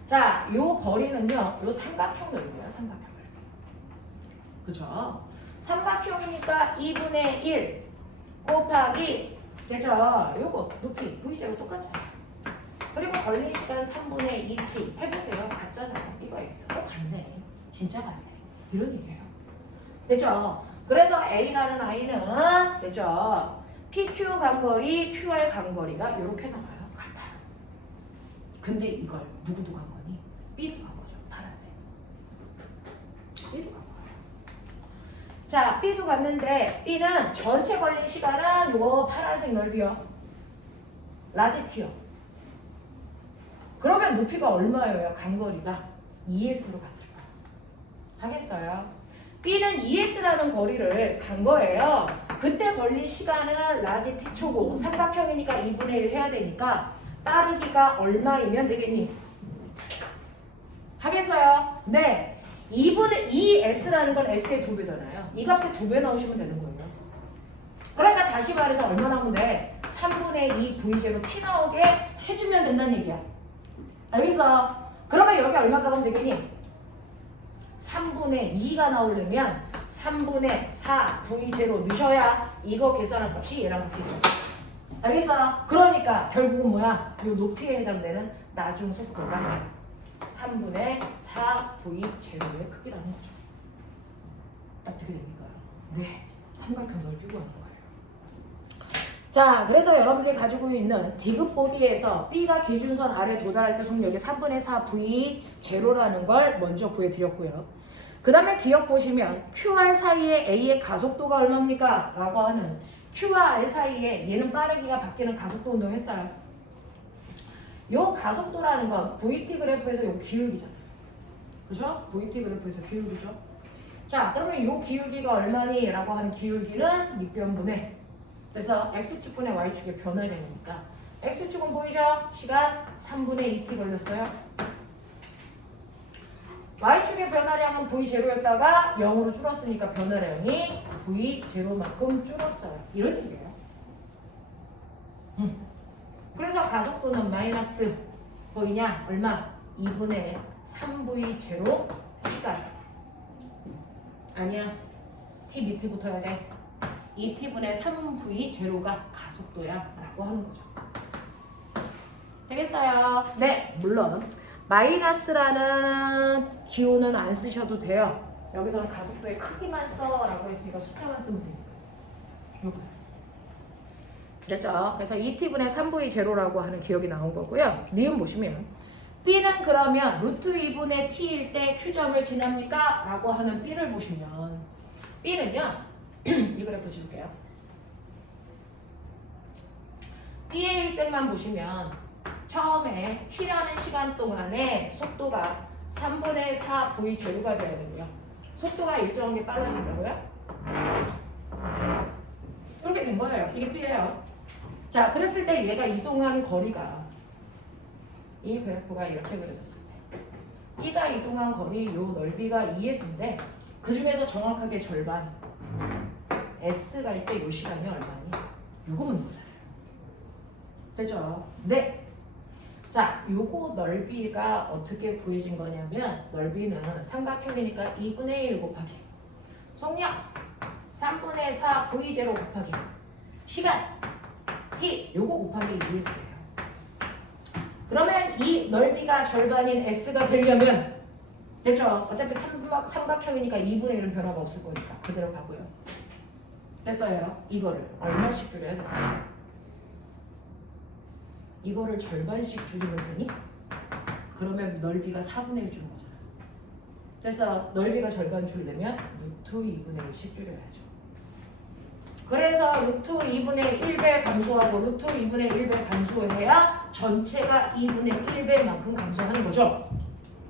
자, 요 거리는요, 요 삼각형 넓이에요, 삼각형 넓이. 그죠? 삼각형이니까 2분의 1 곱하기, 되죠? 요거, 높이, V제로 똑같잖아요. 그리고 걸린 시간 3분의 2t. 해보세요. 같잖아요. 이거 X. 같네. 진짜 같네. 이런 얘기예요. 됐죠? 그래서 A라는 I는, 됐죠? PQ 간거리, QR 간거리가 이렇게 나와요. 같아요. 근데 이걸 누구도 간 거니? B도 간 거죠. 파란색. B도 간 거예요. 자, B도 갔는데 B는 전체 걸린 시간은 요거 파란색 넓이요. 라지 T요. 그러면 높이가 얼마예요? 간거리가 2S로 같을 거예요. 하겠어요? B는 2S라는 거리를 간 거예요. 그때 걸린 시간은 라지 T초고 삼각형이니까 2분의 1 해야 되니까 빠르기가 얼마이면 되겠니? 하겠어요? 네. 2분의 2S라는 건 S의 2배잖아요. 이 값의 2배 넣으시면 되는 거예요. 그러니까 다시 말해서 얼마 나오면 돼? 3분의 2 V제로 T 나오게 해주면 된다는 얘기야. 알겠어? 그러면 여기 얼마 나오면 되겠니? 3분의 2가 나오려면 3분의 4 V제로 넣으셔야 이거 계산한 값이 얘랑 같겠죠. 알겠어? 그러니까 결국은 뭐야? 이 높이에 해당되는 나중 속도가 3분의 4 V제로의 크기라는 거죠. 어떻게 됩니까? 네. 삼각형 넓이 구하는 거예요. 자, 그래서 여러분들이 가지고 있는 디귿 보기에서 B가 기준선 아래 도달할 때 속력이 3분의 4 V 제로라는 걸 먼저 구해드렸고요. 그 다음에 기억 보시면 QR 사이에 A의 가속도가 얼마입니까? 라고 하는 Q와 R 사이에 얘는 빠르기가 바뀌는 가속도 운동 했어요. 요 가속도라는 건 VT 그래프에서 요 기울기잖아요. 그죠? VT 그래프에서 기울기죠. 자, 그러면 요 기울기가 얼마니? 라고 하는 기울기는 밑변분의 그래서 X축분의 Y축의 변화량이니까 X축은 보이죠? 시간 3분의 2t 걸렸어요. Y축의 변화량은 V0였다가 0으로 줄었으니까 변화량이 V0만큼 줄었어요. 이런 얘기예요. 그래서 가속도는 마이너스 보이냐? 얼마? 2분의 3V0 시간. 아니야. t 밑에 붙어야 돼. 2t분의 3v0가 가속도야 라고 하는 거죠. 되겠어요? 네, 물론 마이너스라는 기호는 안 쓰셔도 돼요. 여기서는 가속도의 크기만 써 라고 했으니까 숫자만 쓰면 됩니다. 됐죠? 그래서 2t분의 3v0라고 하는 기억이 나온 거고요. 니은 보시면 B는 그러면 루트 2분의 t일 때 Q점을 지납니까? 라고 하는 B를 보시면 B는요 이 그래프 줄게요. B의 일색만 보시면 처음에 t라는 시간 동안에 속도가 3분의 4 v0가 돼야 되고요. 속도가 일정하게 빨라진다고요? 그렇게 된 거예요. 이게 B예요. 자, 그랬을 때 얘가 이동한 거리가 이 그래프가 이렇게 그려졌을 때 B가 이동한 거리 요 넓이가 2S인데 그 중에서 정확하게 절반 S 갈 때 요 시간이 얼마니? 요거 묻는 거잖아요. 되죠? 네. 자, 요거 넓이가 어떻게 구해진 거냐면 넓이는 삼각형이니까 2분의 1 곱하기 속력 3분의 4 V0 곱하기 시간 T 요거 곱하기 2S예요. 그러면 이 넓이가 절반인 S가 되려면 됐죠? 어차피 삼각형이니까 2분의 1은 변화가 없을 거니까 그대로 가고요. 됐어요? 이거를 얼마씩 줄여야 되나? 이거를 절반씩 줄이면 되니? 그러면 넓이가 4분의 1 주는 거잖아. 그래서 넓이가 절반 줄려면 루트 2분의 1씩 줄여야죠. 그래서 루트 2분의 1배 감소하고 루트 2분의 1배 감소해야 전체가 2분의 1배만큼 감소하는 거죠.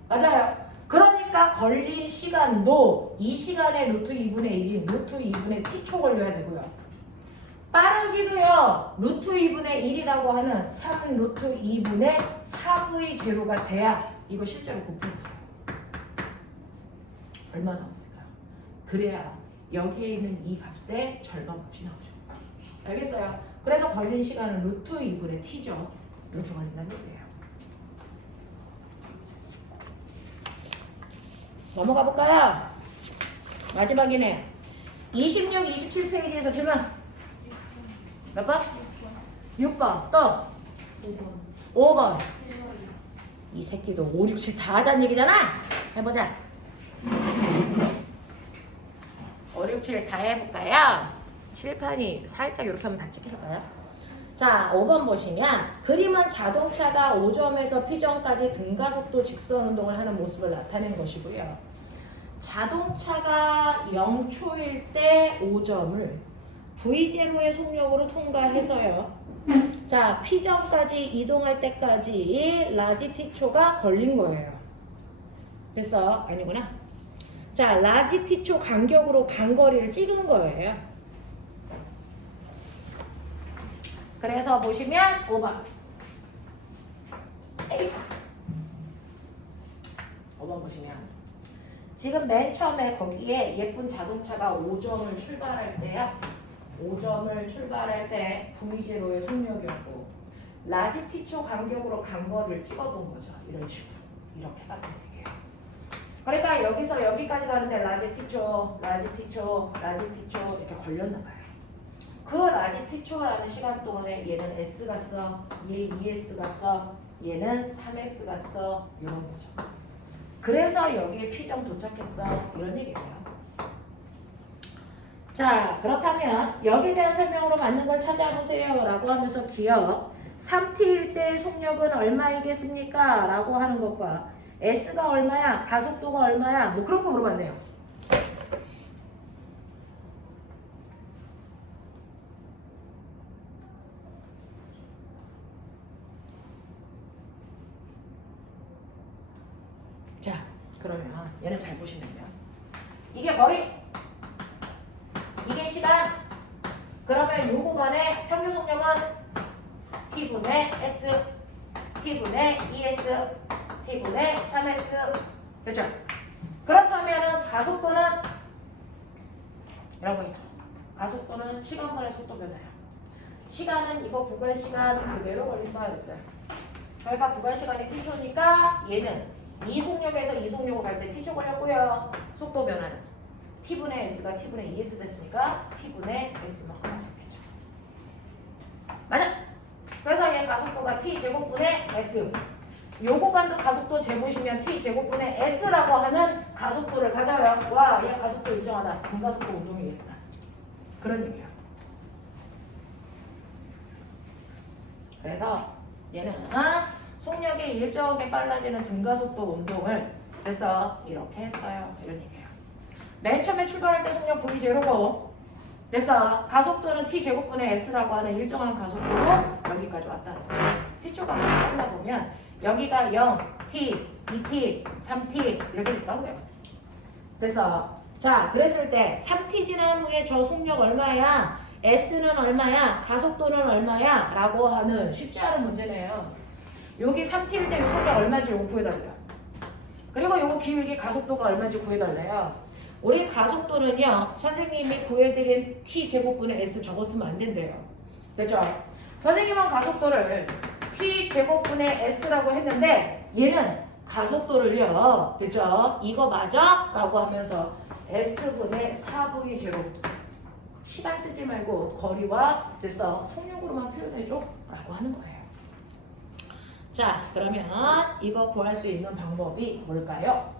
맞아요. 그러니까 걸린 시간도 이 시간에 루트 2분의 1인 루트 2분의 t초 걸려야 되고요. 빠르기도요. 루트 2분의 1이라고 하는 3 루트 2분의 4v0가 돼야 이거 실제로 곱해보세요. 얼마 나옵니까? 그래야 여기에 있는 이 값의 절반 값이 나오죠. 알겠어요? 그래서 걸린 시간은 루트 2분의 t죠. 이렇게 걸린다는 얘기예요. 넘어가 볼까요? 마지막이네요. 26, 27페이지에서 질문. 몇 번? 6번. 또? 5번. 이 새끼도 5, 6, 7 다 하단 얘기잖아? 해보자. 5, 6, 7 다 해볼까요? 칠판이 살짝 이렇게 하면 다 찍힐까요? 자, 5번 보시면 그림은 자동차가 5점에서 P점까지 등가속도 직선 운동을 하는 모습을 나타낸 것이고요. 자동차가 0초일 때 5점을 V0의 속력으로 통과해서요. 자, P점까지 이동할 때까지 라지 T초가 걸린 거예요. 됐어? 아니구나. 자, 라지 T초 간격으로 간거리를 찍은 거예요. 그래서 보시면 5번. 5번 보시면 지금 맨 처음에 거기에 예쁜 자동차가 5점을 출발할 때요. 5점을 출발할 때 V0의 속력이었고 라지 T초 간격으로 간거리를 찍어본 거죠. 이런 식으로. 이렇게 같은 얘기예요. 그러니까 여기서 여기까지 가는데 라지 T초, 라지 T초, 라지 T초 이렇게 걸렸나 봐요. 그 라지 T초라는 시간 동안에 얘는 S 갔어, 얘 2S 갔어, 얘는 3S 갔어, 이런 거죠. 그래서 여기에 P점 도착했어, 이런 얘기예요. 자, 그렇다면 여기에 대한 설명으로 맞는 걸 찾아보세요 라고 하면서 기억 3T일 때 속력은 얼마이겠습니까? 라고 하는 것과 S가 얼마야? 가속도가 얼마야? 뭐 그런 거 물어봤네요. 자, 그러면 얘는 잘 보시면요. 이게 거리, 이게 시간. 그러면 요 구간의 평균 속력은 T분의 S, T분의 2S, T분의 3S. 됐죠? 그렇다면 가속도는 이런 거예요. 가속도는 시간분의 속도 변화예요. 시간은 이거 구간 시간 그대로 걸린다 그랬어요. 그러니까 구간 시간이 T초니까 얘는 이 속력에서 이 속력으로 갈 때 T초 걸렸고요. 속도 변화는 T분의 S가 T분의 2S 됐으니까 T분의 S만큼 되겠죠. 맞아. 그래서 얘 가속도가 T제곱분의 S. 요 구간도 가속도 재보시면 T제곱분의 S라고 하는 가속도를 가져요. 와, 얘 가속도 일정하다. 등가속도 운동이겠구나. 그런 얘기예요. 그래서 얘는 속력이 일정하게 빨라지는 등가속도 운동을 그래서 이렇게 했어요. 이런 얘기예요. 맨 처음에 출발할 때 속력 V0고 그래서 가속도는 T제곱분의 S라고 하는 일정한 가속도로 여기까지 왔다는 거예요. T초가 빨라보면 여기가 0, T, 2T, 3T 이렇게 됐다고요. 그래서 자, 그랬을 때 3T 지난 후에 저 속력 얼마야? S는 얼마야? 가속도는 얼마야? 라고 하는 쉽지 않은 문제네요. 여기 3T일 때 이 속력 얼마인지 요거 구해달래요. 그리고 요거 기울기 가속도가 얼마인지 구해달래요. 우리 가속도는요, 선생님이 구해드린 T제곱분의 S 적었으면 안 된대요. 됐죠? 선생님은 가속도를 T제곱분의 S라고 했는데 얘는 가속도를요, 됐죠? 이거 맞아? 라고 하면서 S분의 4V 제곱. 시간 쓰지 말고 거리와 됐어 속력으로만 표현해줘 라고 하는 거예요. 자, 그러면 이거 구할 수 있는 방법이 뭘까요?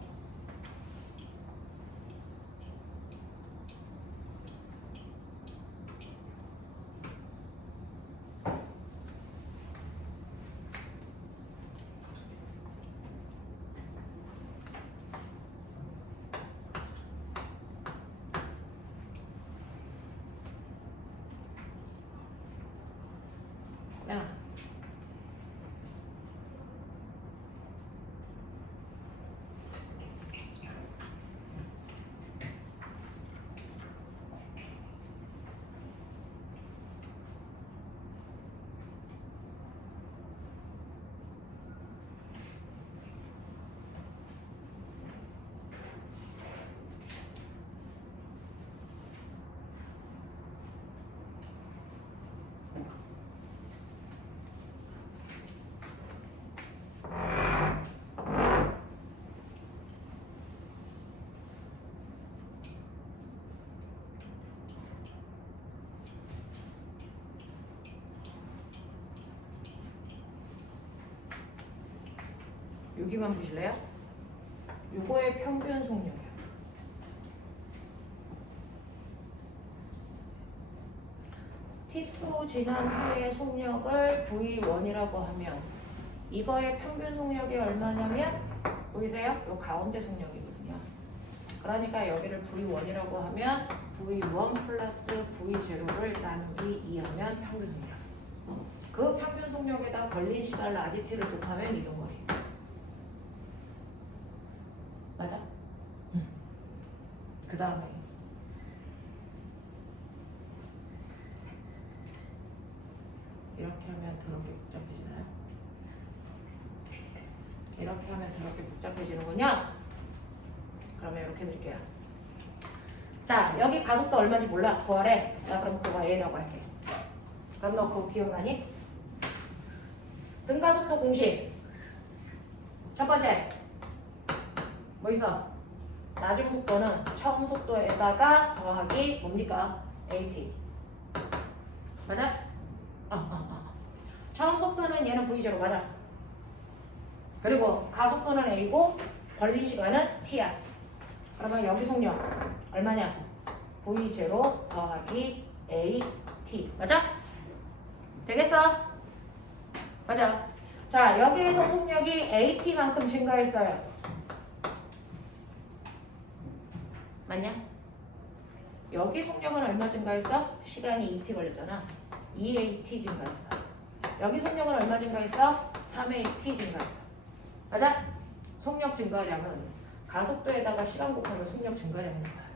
야, 여기만 보실래요? 요거의 평균 속력이야. T2 지난 후의 속력을 V1이라고 하면 이거의 평균 속력이 얼마냐면 보이세요? 요 가운데 속력이거든요. 그러니까 여기를 V1이라고 하면 V1 플러스 V0를 나누기 2하면 평균 속력. 그 평균 속력에다 걸린 시간 라지 t를 곱하면 이동거리. 맞아? 그 다음에 이렇게 하면 더럽게 복잡해지나요? 이렇게 하면 더럽게 복잡해지는군요. 그러면 이렇게 드릴게요. 자, 여기 가속도 얼마인지 몰라. 구하래. 나 그럼 그거 A라고 할게. 그럼 너 그거 기억나니? 등가속도 공식. 첫 번째. 뭐 있어? 나중 속도는 처음 속도에다가 더하기 뭡니까? AT. 맞아? 처음 속도는 얘는 V0 맞아. 그리고 가속도는 A고 걸린 시간은 T야. 그러면 여기 속력 얼마냐? V0 더하기 AT. 맞아? 되겠어? 맞아. 자, 여기에서 속력이 AT만큼 증가했어요. 맞냐? 여기 속력은 얼마 증가했어? 시간이 2t 걸렸잖아. 2at 증가했어. 여기 속력은 얼마 증가했어? 3at 증가했어. 맞아? 속력 증가량은 가속도에다가 시간 곱하면 속력 증가량인 거야.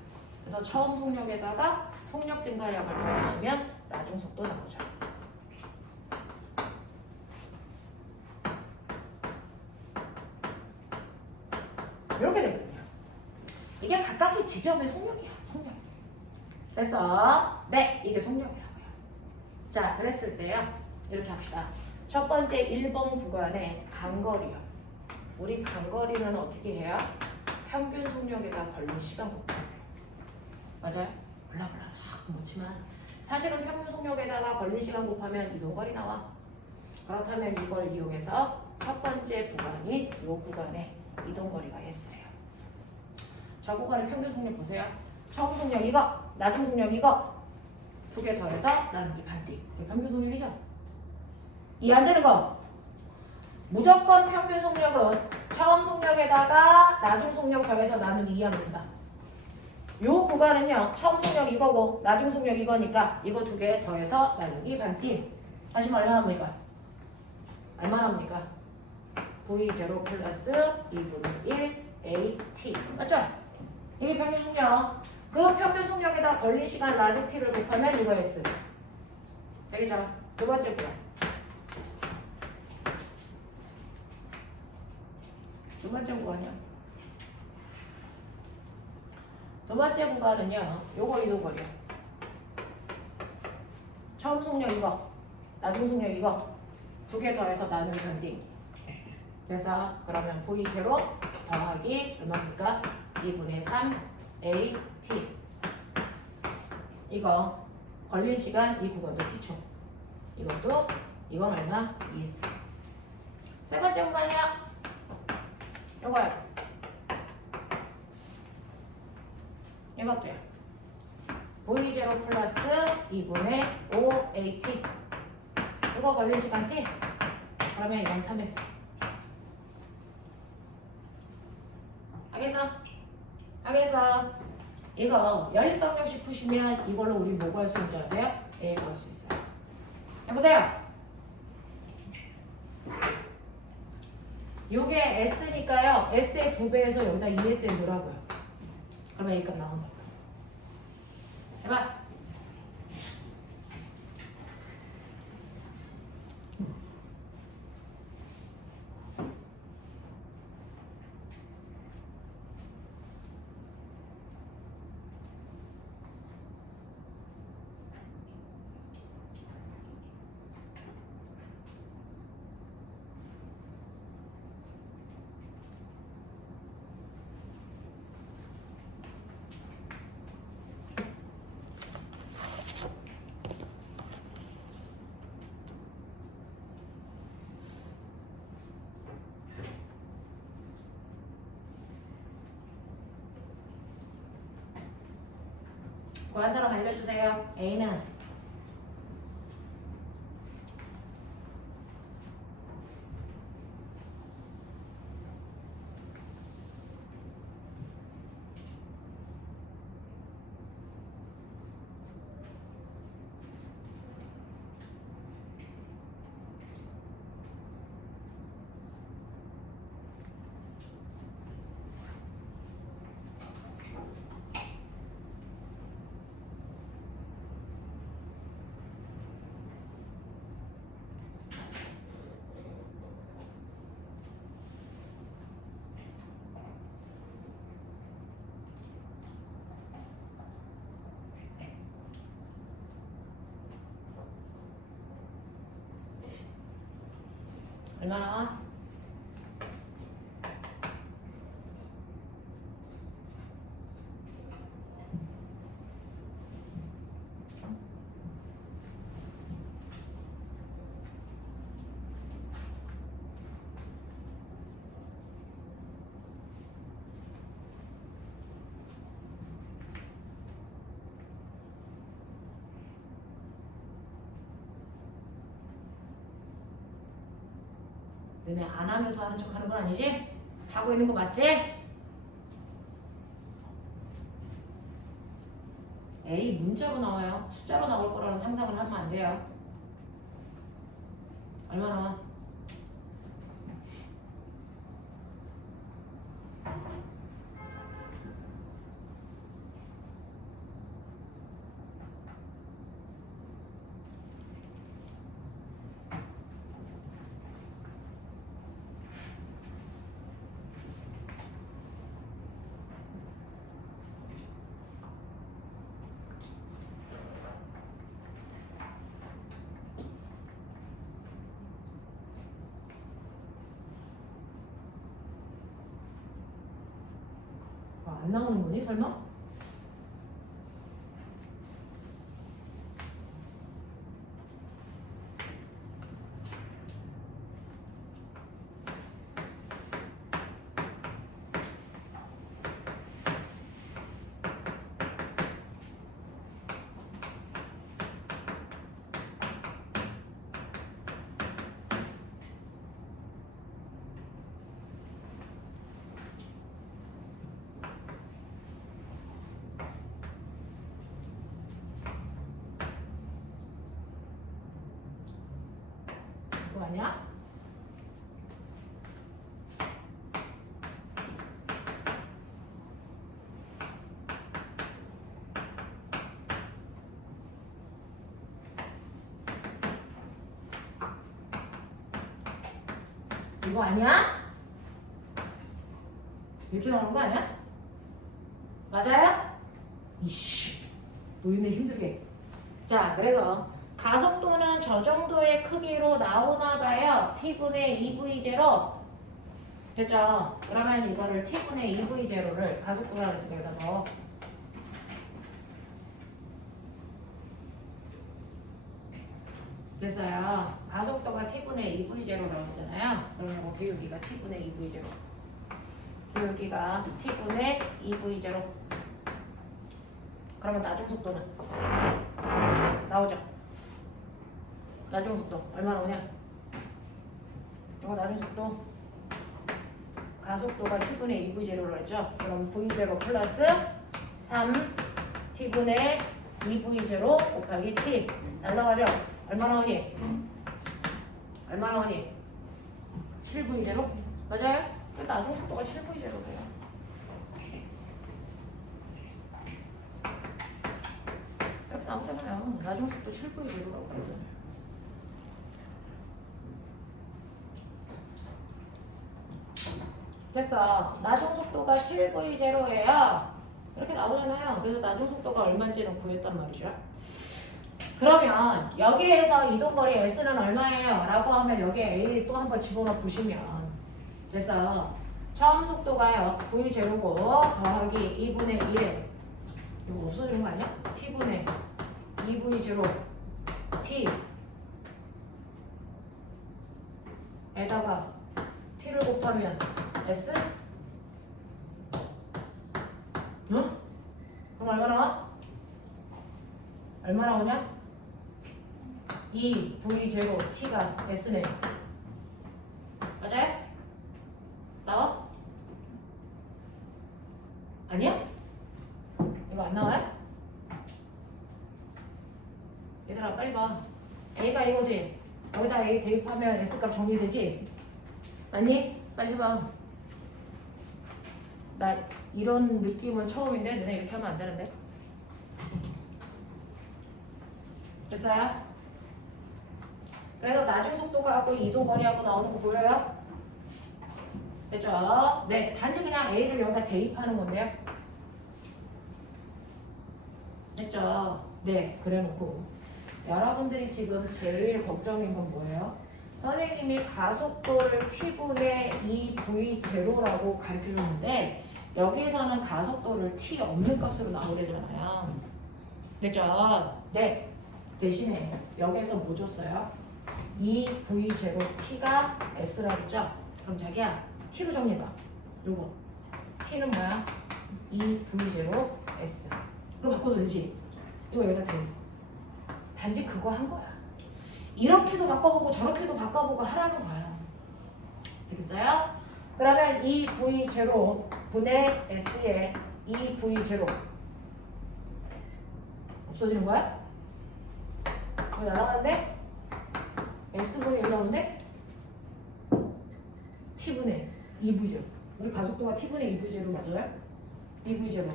그래서 처음 속력에다가 속력 증가량을 더하시면 나중 속도 나오죠. 이렇게 되거든요. 이게 각각의 지점의 속력이야. 속력. 됐어? 네, 이게 속력이라고요. 자, 그랬을 때요. 이렇게 합시다. 첫 번째 1번 구간의 간거리요. 우리 간거리는 어떻게 해요? 평균 속력에다 걸린 시간 곱하기. 맞아요? 블라블라 그렇지만 사실은 평균 속력에다가 걸린 시간 곱하면 이동거리 나와. 그렇다면 이걸 이용해서 첫 번째 구간인 이 구간에 이동거리가 했어요. 저 구간의 평균 속력 보세요. 처음 속력 이거, 나중 속력 이거 두 개 더해서 나누기 반띵. 평균 속력이죠. 이해 안 되는 거? 무조건 평균 속력은 처음 속력에다가 나중 속력 더해서 나누기 2하면 된다. 요 구간은요. 처음 속력 이거고 나중 속력 이거니까 이거 두 개 더해서 나누기 반띵. 하시면 얼마나 옵니까? 얼마나 옵니까? V0 플러스 2분의 1 AT. 맞죠? 이게 평균 속력. 그 평균 속력에다 걸린 시간 라지 t를 곱하면 이거 S. 되겠죠? 두 번째 구간. 두 번째 구간이요. 두 번째 구간은요. 요거 이동거리요. 처음 속력 이거, 나중 속력 이거 두 개 더해서 나누기 반띵. 그래서 그러면 V0 더하기 얼마입니까? 2분의 3 AT. 이거 걸린 시간 이 구간도 T초. 이것도 이건 얼마? 2S. 세 번째 구간이야. 요거야. 이것도요. V0 플러스 2분의 5 AT. 이거 걸린 시간 T. 그러면 이건 3S. 알겠어? 알겠어? 이거 연립방정식 푸시면 이걸로 우리 뭐 구할 수 있는지 아세요? A 구할 수 있어요. 해보세요. 요게 S니까요. S의 2배에서 여기다 2S에 넣으라고요. 그러면 A값 나온다고요. 해봐. 구한 사람 알려주세요. A는 얼마나? 너네 안 하면서 하는 척 하는 건 아니지? 하고 있는 거 맞지? A 문자로 나와요. 숫자로 나올 거라는 상상을 하면 안 돼요. 얼마나? 안 나오는 거니 설마? 그거 아니야? 이거 아니야? 이렇게 나오는 거 아니야? 맞아요? 이씨, 노인네 힘들게. 자, 그래서 가속도는 저 정도의 크기로 나오나 봐요. t분의 2v0. 됐죠? 그러면 이거를 t분의 2v0를 가속도라고 해서 여기다 넣어. 됐어요. 가속도가 t분의 2v0라고 했잖아요. 그러면 여기가 t분의 2v0. 여기가 t분의 2v0. 그러면 나중 속도는 나오죠? 나중 속도 얼마나 오냐? 이거 나중 속도 가속도가 t분의 2v0로 했죠? 그럼 v0 플러스 3t분의 2v0 곱하기 t 날라가죠? 얼마나 오니? 얼마나 오니? 7v0? 맞아요? 나중 속도가 7v0래요. 이렇게 나오잖아요. 나중 속도 7v0라고 그러잖아요. 됐어. 나중 속도가 7v0예요. 이렇게 나오잖아요. 그래서 나중 속도가 얼마인지는 구했단 말이죠. 그러면 여기에서 이동거리 S는 얼마예요? 라고 하면 여기에 A 또 한번 집어넣어 보시면 됐어. 처음 속도가요. v0고 더하기 2분의 1에 이거 없어지는 거 아니야? t분의 2v0 t 에다가 t를 곱하면 S? 응? 그럼 얼마 나와? 얼마 나오냐? 2V0 T가 S네. 맞아요? 나와? 아니야? 이거 안 나와요? 얘들아 빨리 봐. A가 이거지? 여기다 A 대입하면 S값 정리되지? 맞니? 빨리 봐. 나 이런 느낌은 처음인데 너네 이렇게 하면 안 되는데. 됐어요? 그래서 나중 속도가 하고 이동 거리하고 나오는 거 보여요? 됐죠? 네, 단지 그냥 A를 여기다 대입하는 건데요. 됐죠? 네, 그래놓고 여러분들이 지금 제일 걱정인 건 뭐예요? 선생님이 가속도를 t분의 2v0라고 가르쳐줬는데 여기서는 가속도를 t 없는 값으로 나오래잖아요. 됐죠? 네, 대신에 여기서 뭐 줬어요? 2v0t가 s라고 했죠? 그럼 자기야 t로 정리해봐. 요거 t는 뭐야? 2v0s. 그럼 바꿔도 되지? 이거 여기다 대. 단지 그거 한 거야. 이렇게도 바꿔보고 저렇게도 바꿔보고 하라는 거야. 알겠어요? 그러면 2v0 분의 s에 2v0 없어지는 거야? 왜 날아가는데? s분의 1 나오는데? t분의 2v0. 우리 가속도가 t분의 2v0 맞아요? 2v0.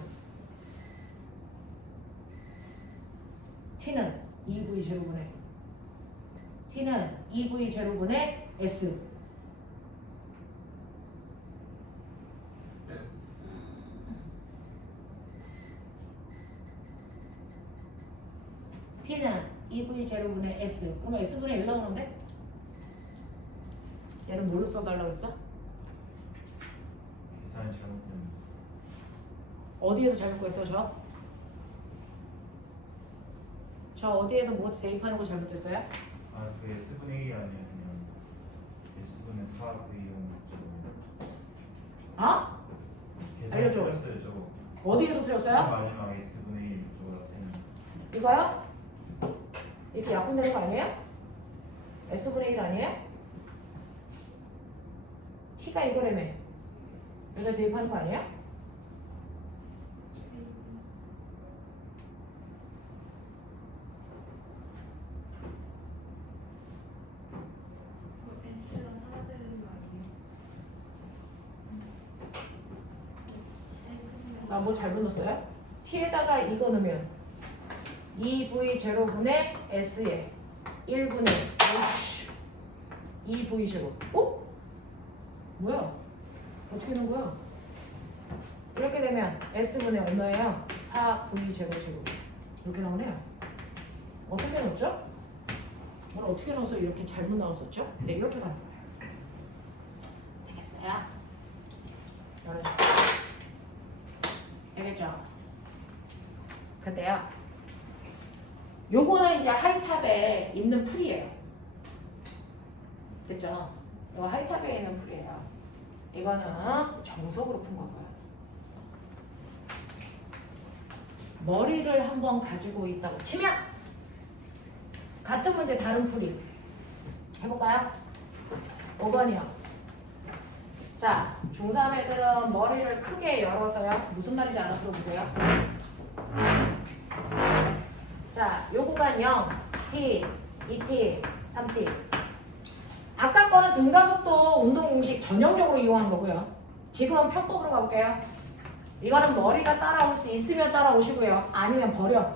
t는 2v0분의 t는 2v0분의 s. t는 2v0분의 s. 그러면 s분의 1 나오는데? 얘는 뭘로 써달라고 했어? 계산이 잘못된. 어디에서 잘못 구했어 저? 저 어디에서 뭐 대입하는 거 잘못됐어요? 아, 그 S분의 1이 아니라 그냥 S분의 4V용 어? 계산 알려줘. 틀렸어요 저거. 어디에서 틀렸어요? 마지막 S분의 1 저거 같은. 이거요? 이렇게 약분되는 거 아니에요? s분의 1 아니에요? t가 이거라며. 여기다 대입하는 거 아니에요? 나 뭐 잘못 넣었어요? t에다가 이거 넣으면 2v0분의 s에 1분의 2v0. 어? 뭐야? 어떻게 넣은 거야? 이렇게 되면 s분의 얼마예요? 4v0제곱. 이렇게 나오네요. 어떻게 넣었죠? 뭘 어떻게 넣어서 이렇게 잘못 나왔었죠? 네, 이렇게 가는 거예요. 되겠어요? 이런 식으로. 알겠죠? 근데요, 요거는 이제 하이탑에 있는 풀이에요. 됐죠? 이거 하이탑에 있는 풀이에요. 이거는 정석으로 푼 거고요. 머리를 한번 가지고 있다고 치면 같은 문제 다른 풀이 해볼까요? 5번이요. 자, 중3 애들은 머리를 크게 열어서요. 무슨 말인지 알아들어보세요. 자, 요 공간 0, t, 2t, 3t. 아까 거는 등가속도 운동 공식 전형적으로 이용한 거고요. 지금은 편법으로 가볼게요. 이거는 머리가 따라올 수 있으면 따라오시고요. 아니면 버려.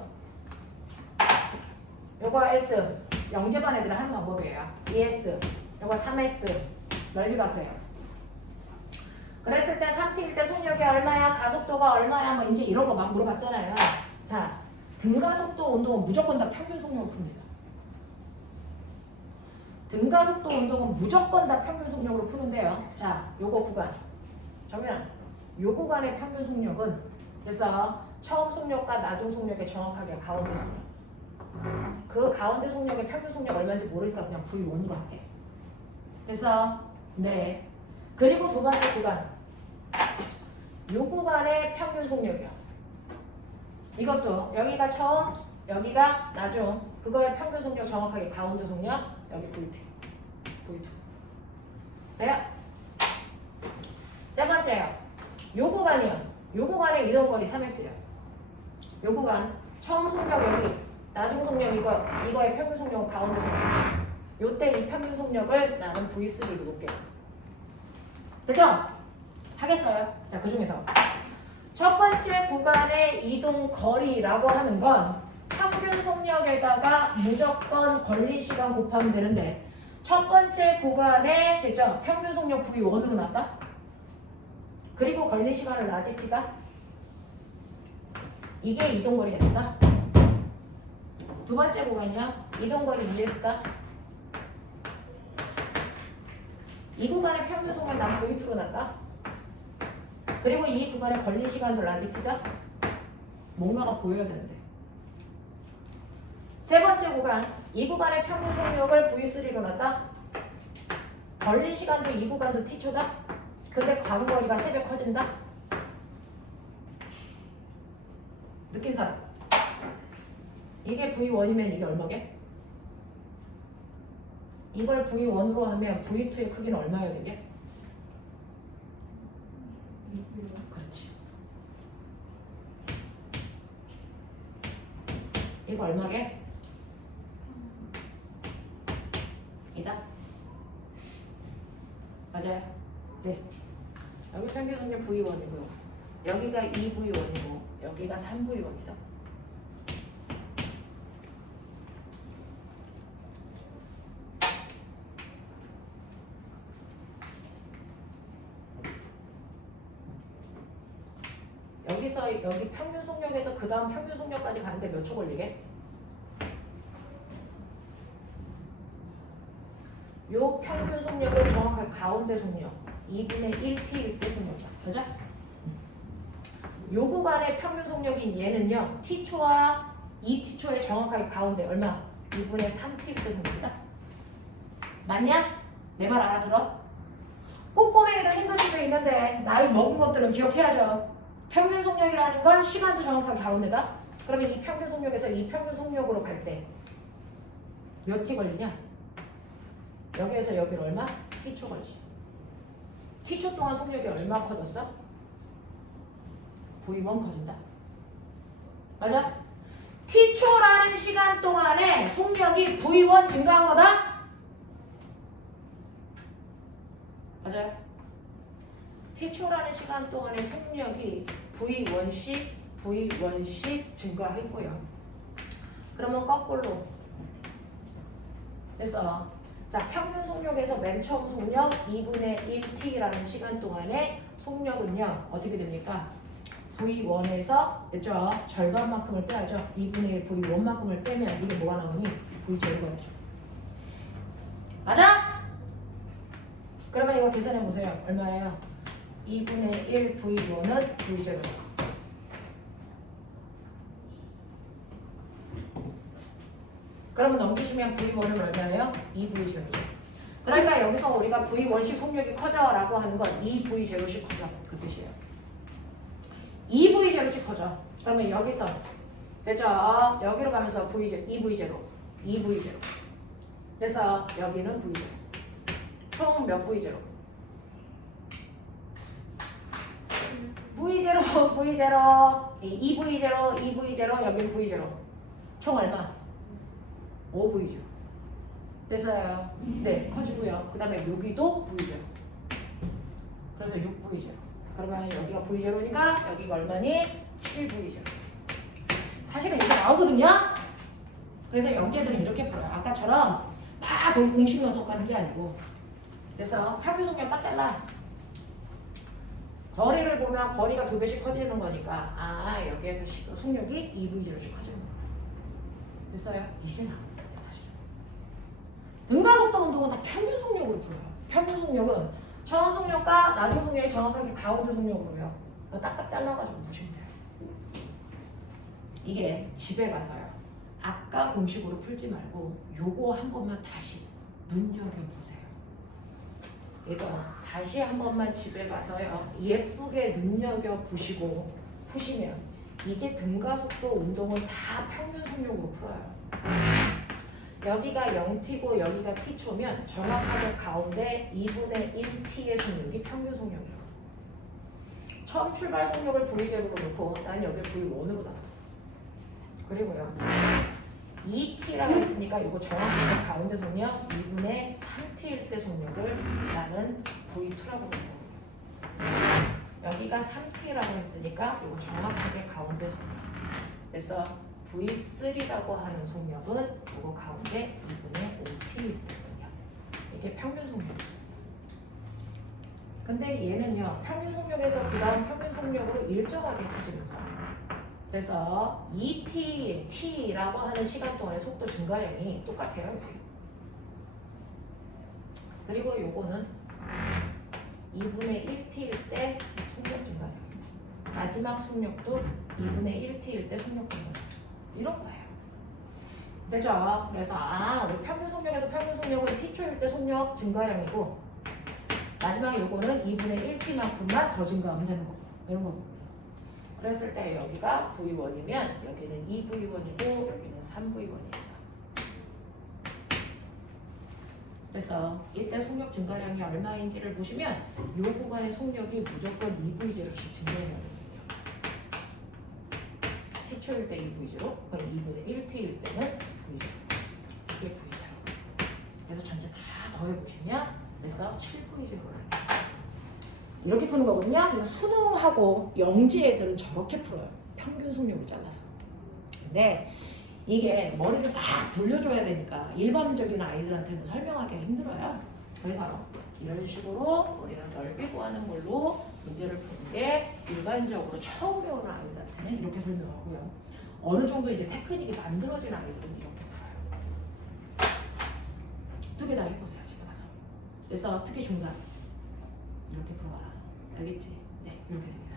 요거 S, 영재반 애들 하는 방법이에요. 2S, 요거 3S, 넓이가 그래요. 그랬을 때 3T일 때 속력이 얼마야? 가속도가 얼마야? 뭐 이제 이런 거 막 물어봤잖아요. 자, 등가속도 운동은 무조건 다 평균 속력을 풉니다. 등가속도 운동은 무조건 다 평균 속력으로 푸는데요. 자, 요거 구간. 정면, 요 구간의 평균 속력은 그래서 처음 속력과 나중 속력의 정확하게 가운데 속력. 그 가운데 속력의 평균 속력 얼마인지 모르니까 그냥 V1으로 할게. 그래서 네. 그리고 두 번째 구간. 요 구간의 평균 속력이요. 이것도 여기가 처음, 여기가 나중 그거의 평균 속력 정확하게 가운데 속력 여기 V2 V2 돼요? 세 번째요. 요 구간이요. 요 구간의 이동거리 3S요. 요 구간 처음 속력 여기 나중 속력 이거의 평균 속력은 가운데 속력. 요때 이 평균 속력을 나는 V3로 놓을게요. 그죠? 하겠어요? 자, 그 중에서 첫 번째 구간의 이동 거리라고 하는 건 평균 속력에다가 무조건 걸린 시간 곱하면 되는데 첫 번째 구간에 됐죠? 평균 속력 V1으로 났다? 그리고 걸린 시간을 라지 t다? 이게 이동 거리였다? 두 번째 구간이요? 이동 거리 ES다? 이 구간의 평균 속력 난 V2로 났다? 그리고 이 구간에 걸린 시간도 라지 t다? 뭔가가 보여야 되는데 세 번째 구간, 이 구간의 평균 속력을 V3로 놨다? 걸린 시간도 이 구간도 t초다? 근데 가로거리가 3배 커진다? 느낀 사람? 이게 V1이면 이게 얼마게? 이걸 V1으로 하면 V2의 크기는 얼마여야 되게? 그렇지. 이거 얼마게? 이다? 맞아요? 네. 여기 평균 속력 V1이고요. 여기가 2V1이고 여기가 3V1이다. 여기서 여기 평균 속력에서 그 다음 평균 속력까지 가는데 몇 초 걸리게? 요 평균 속력은 정확하게 가운데 속력 2분의 1t 속력이야. 그죠? 요 구간의 평균 속력인 얘는요 t초와 2t초의 정확하게 가운데 얼마? 2분의 3t 속력이다. 맞냐? 내 말 알아들어? 꼼꼼히도 힘들 수도 있는데 나이 먹은 것들은 기억해야죠. 평균 속력이라는 건 시간도 정확하게 가운데다. 그러면 이 평균 속력에서 이 평균 속력으로 갈 때 몇 t 걸리냐? 여기에서 여기는 얼마? t초 걸리지. t초 동안 속력이 얼마 커졌어? V1 커진다. 맞아? t초라는 시간 동안에 속력이 V1 증가한 거다? 맞아요? t초라는 시간 동안에 속력이 V1씩 증가했고요. 그러면 거꾸로 됐어. 자, 평균 속력에서 맨 처음 속력 2분의 1t라는 시간 동안에 속력은요 어떻게 됩니까? V1에서 됐죠? 절반만큼을 빼야죠. 2분의 1 V1만큼을 빼면 이게 뭐가 나오니? V0가 되죠. 맞아? 그러면 이거 계산해 보세요. 얼마예요? 2분의 1 V1은 V0. 그러면 넘기시면 V1은 얼마예요? 2V0이죠. 그러니까 여기서 우리가 V1식 속력이 커져라고 하는 건 2V0씩 커져. 그 뜻이에요. 2V0씩 커져. 그러면 여기서 됐죠? 여기로 가면서 V0, 2V0. 그래서 여기는 V0. 총 몇 V0? V0, 2V0, 여기는 V0. 총 얼마? 5V죠. 됐어요. 네, 커지고요. 그 다음에 여기도 V죠. 그래서 6V죠. 그러면 여기가 V0니까 여기가 얼마니? 7V죠. 사실은 이게 나오거든요. 그래서 여기들은 이렇게 풀어요. 아까처럼 막 공식 녀석 하는 게 아니고. 그래서 평균 속력 딱 잘라. 거리를 보면 거리가 2배씩 커지는 거니까 여기에서 속력이 2V0씩 커지는 거예요. 됐어요? 이게 나옵니다. 등가속도 운동은 다 평균 속력으로 풀어요. 평균 속력은 처음 속력과 나중 속력이 정확하게 가운데 속력으로요. 딱딱 잘라가지고 보시면 돼요. 이게 집에 가서요. 아까 공식으로 풀지 말고 요거 한 번만 다시 눈여겨보세요. 이거 다시 한 번만 집에 가서요. 예쁘게 눈여겨보시고 푸시면 이제 등가속도 운동은 다 평균 속력으로 풀어요. 여기가 0t고 여기가 t초면 정확하게 가운데 2분의 1t의 속력이 평균 속력이에요. 처음 출발 속력을 V0로 놓고 난 여기를 V1으로 놔둬. 그리고요. 2t라고 했으니까 이거 정확하게 가운데 속력 2분의 3t일 때 속력을 나는 V2라고 놓고 여기가 3t라고 했으니까 이거 정확하게 가운데 속력. 그래서 V3라고 하는 속력은 이거 가운데 2분의 5t일 때 속력. 이게 평균 속력이에요. 근데 얘는요 평균 속력에서 그 다음 평균 속력으로 일정하게 커지면서 그래서 2t, t라고 하는 시간 동안의 속도 증가량이 똑같아요. 그리고 요거는 2분의 1t일 때 속력 증가량 마지막 속력도 2분의 1t일 때 속력 증가량 이런 거예요. 되죠? 그래서 우리 평균 속력에서 평균 속력은 t초일 때 속력 증가량이고 마지막에 요거는 2분의 1t만큼만 더 증가하면 되는 거. 이런 거. 그랬을 때 여기가 V1이면 여기는 2V1이고 여기는 3V1입니다. 그래서 이때 속력 증가량이 얼마인지를 보시면 요 구간의 속력이 무조건 2V0씩 증가해야 되거든요. t초일 때 2V0, 그럼 2분의 1t일 때는 V0. 이게 V0. 그래서 전체 다 더해보시면 그래서 7V0를 이렇게 푸는 거거든요. 그래서 수능하고 영지 애들은 저렇게 풀어요. 평균 속력을 잘라서. 근데 이게 머리를 막 돌려줘야 되니까 일반적인 아이들한테는 설명하기가 힘들어요. 그래서 이런 식으로 머리를 넓히고 하는 걸로 문제를 푸는 게 일반적으로 처음 배우는 아이들한테는 이렇게 설명하고요. 어느 정도 이제 테크닉이 만들어진 아이들은 이렇게 풀어요. 두 개 다 해보세요. 그래서 특히 중3 이렇게 풀어봐라. 알겠지? 네, 이렇게 됩니다.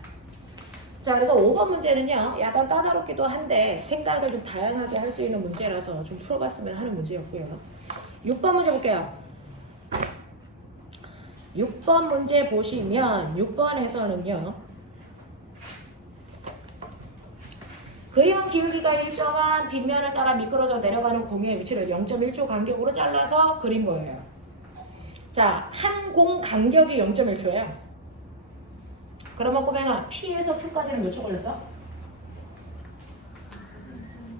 자, 그래서 5번 문제는요. 약간 까다롭기도 한데 생각을 좀 다양하게 할 수 있는 문제라서 좀 풀어봤으면 하는 문제였고요. 6번 문제 볼게요. 6번 문제 보시면 6번에서는요. 그림은 기울기가 일정한 빗면을 따라 미끄러져 내려가는 공의 위치를 0.1초 간격으로 잘라서 그린 거예요. 자, 한 공 간격이 0.1초예요. 그러면 꼬맹아, P에서 Q까지는 몇 초 걸렸어?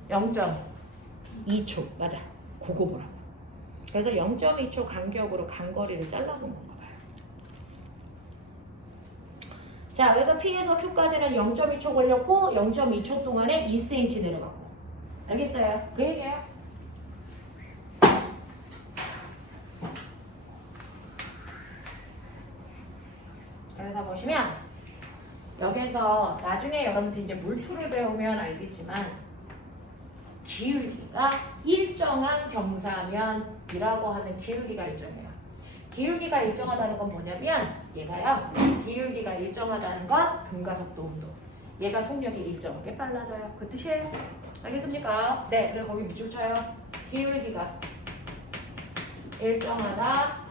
0.2초. 맞아. 그거 보라고. 그래서 0.2초 간격으로 간거리를 잘라놓은 건가 봐요. 자, 그래서 P에서 Q까지는 0.2초 걸렸고 0.2초 동안에 2cm 내려갔고. 알겠어요? 그 얘기예요. 그래서 보시면 여기서 나중에 여러분들이 이제 물투를 배우면 알겠지만 기울기가 일정한 경사면이라고 하는 기울기가 일정해요. 기울기가 일정하다는 건 뭐냐면 얘가요. 기울기가 일정하다는 건 등가속도 운동. 얘가 속력이 일정하게 빨라져요. 그 뜻이에요. 알겠습니까? 네. 그리고 거기 밑줄 쳐요. 기울기가 일정하다.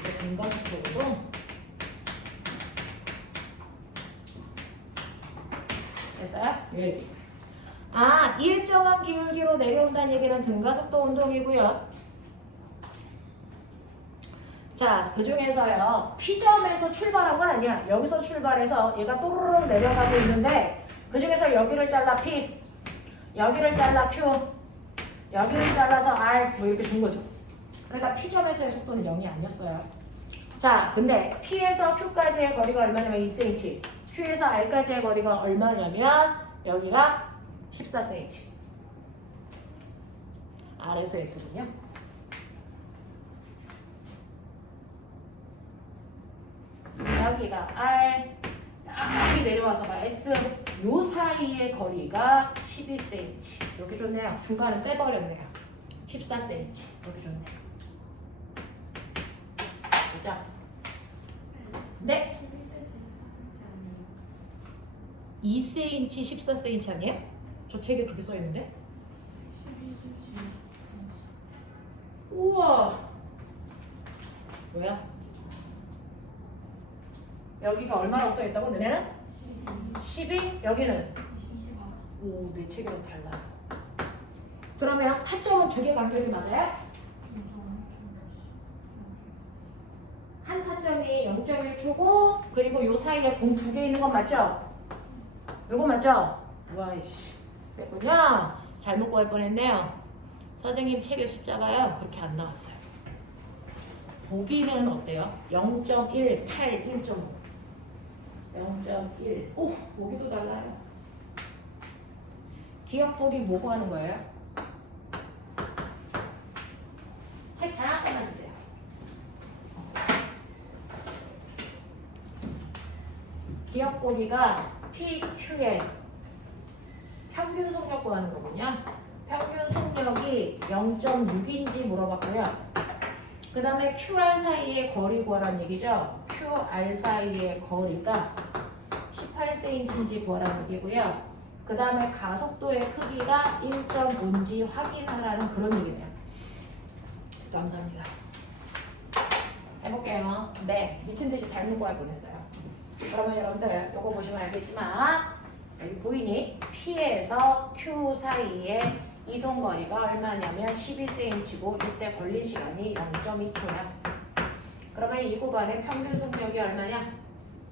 이제 등가속도 운동. 됐어요? 예. 일정한 기울기로 내려온다는 얘기는 등가속도 운동이고요. 자, 그 중에서요. P점에서 출발한 건 아니야. 여기서 출발해서 얘가 또르르 내려가고 있는데 그 중에서 여기를 잘라 P, 여기를 잘라 Q, 여기를 잘라서 R 뭐 이렇게 준 거죠. 그러니까 P점에서의 속도는 0이 아니었어요. 자, 근데 P에서 Q까지의 거리가 얼마냐면 2cm, Q에서 R까지의 거리가 얼마냐면 여기가 14cm. R에서 S군요. 여기가 R, 여기 내려와서 S, 요 사이의 거리가 12cm. 이렇게 줬네요. 중간은 빼버렸네요. 14cm. 이렇게 줬네요. 자, 네. 2cm, 14cm 아니에요? 저 책에 그렇게 써있는데? 우와. 뭐야? 여기가 얼마라고 써있다고? 너네는? 12? 여기는? 오, 내 책이랑 달라요. 그러면 타점은 두 개 간격이 맞아요? 한 타점이 0.1초고 그리고 요 사이에 공 두 개 있는 건 맞죠? 요거 맞죠? 와이씨 그랬군요. 잘못 구할 뻔했네요. 선생님 숫자가요 그렇게 안 나왔어요. 보기는 어때요? 0.1, 8, 1.5 0.1 오! 보기도 달라요. 기억 보기 뭐 구하는 거예요? 책 잠깐만 주세요. 기억 보기가 PQ의 평균 속력 구하는 거군요. 평균 속력이 0.6인지 물어봤고요. 그 다음에 QR 사이의 거리 구하라는 얘기죠. QR 사이의 거리가 18cm인지 구하라는 얘기고요. 그 다음에 가속도의 크기가 1.5인지 확인하라는 그런 얘기네요. 감사합니다. 해볼게요. 네, 미친 듯이 잘못 구할 뻔했어요. 그러면 여러분들 요거 보시면 알겠지만 여기 보이니? P에서 Q 사이의 이동 거리가 얼마냐면 12cm고 이때 걸린 시간이 0.2초야. 그러면 이 구간의 평균 속력이 얼마냐?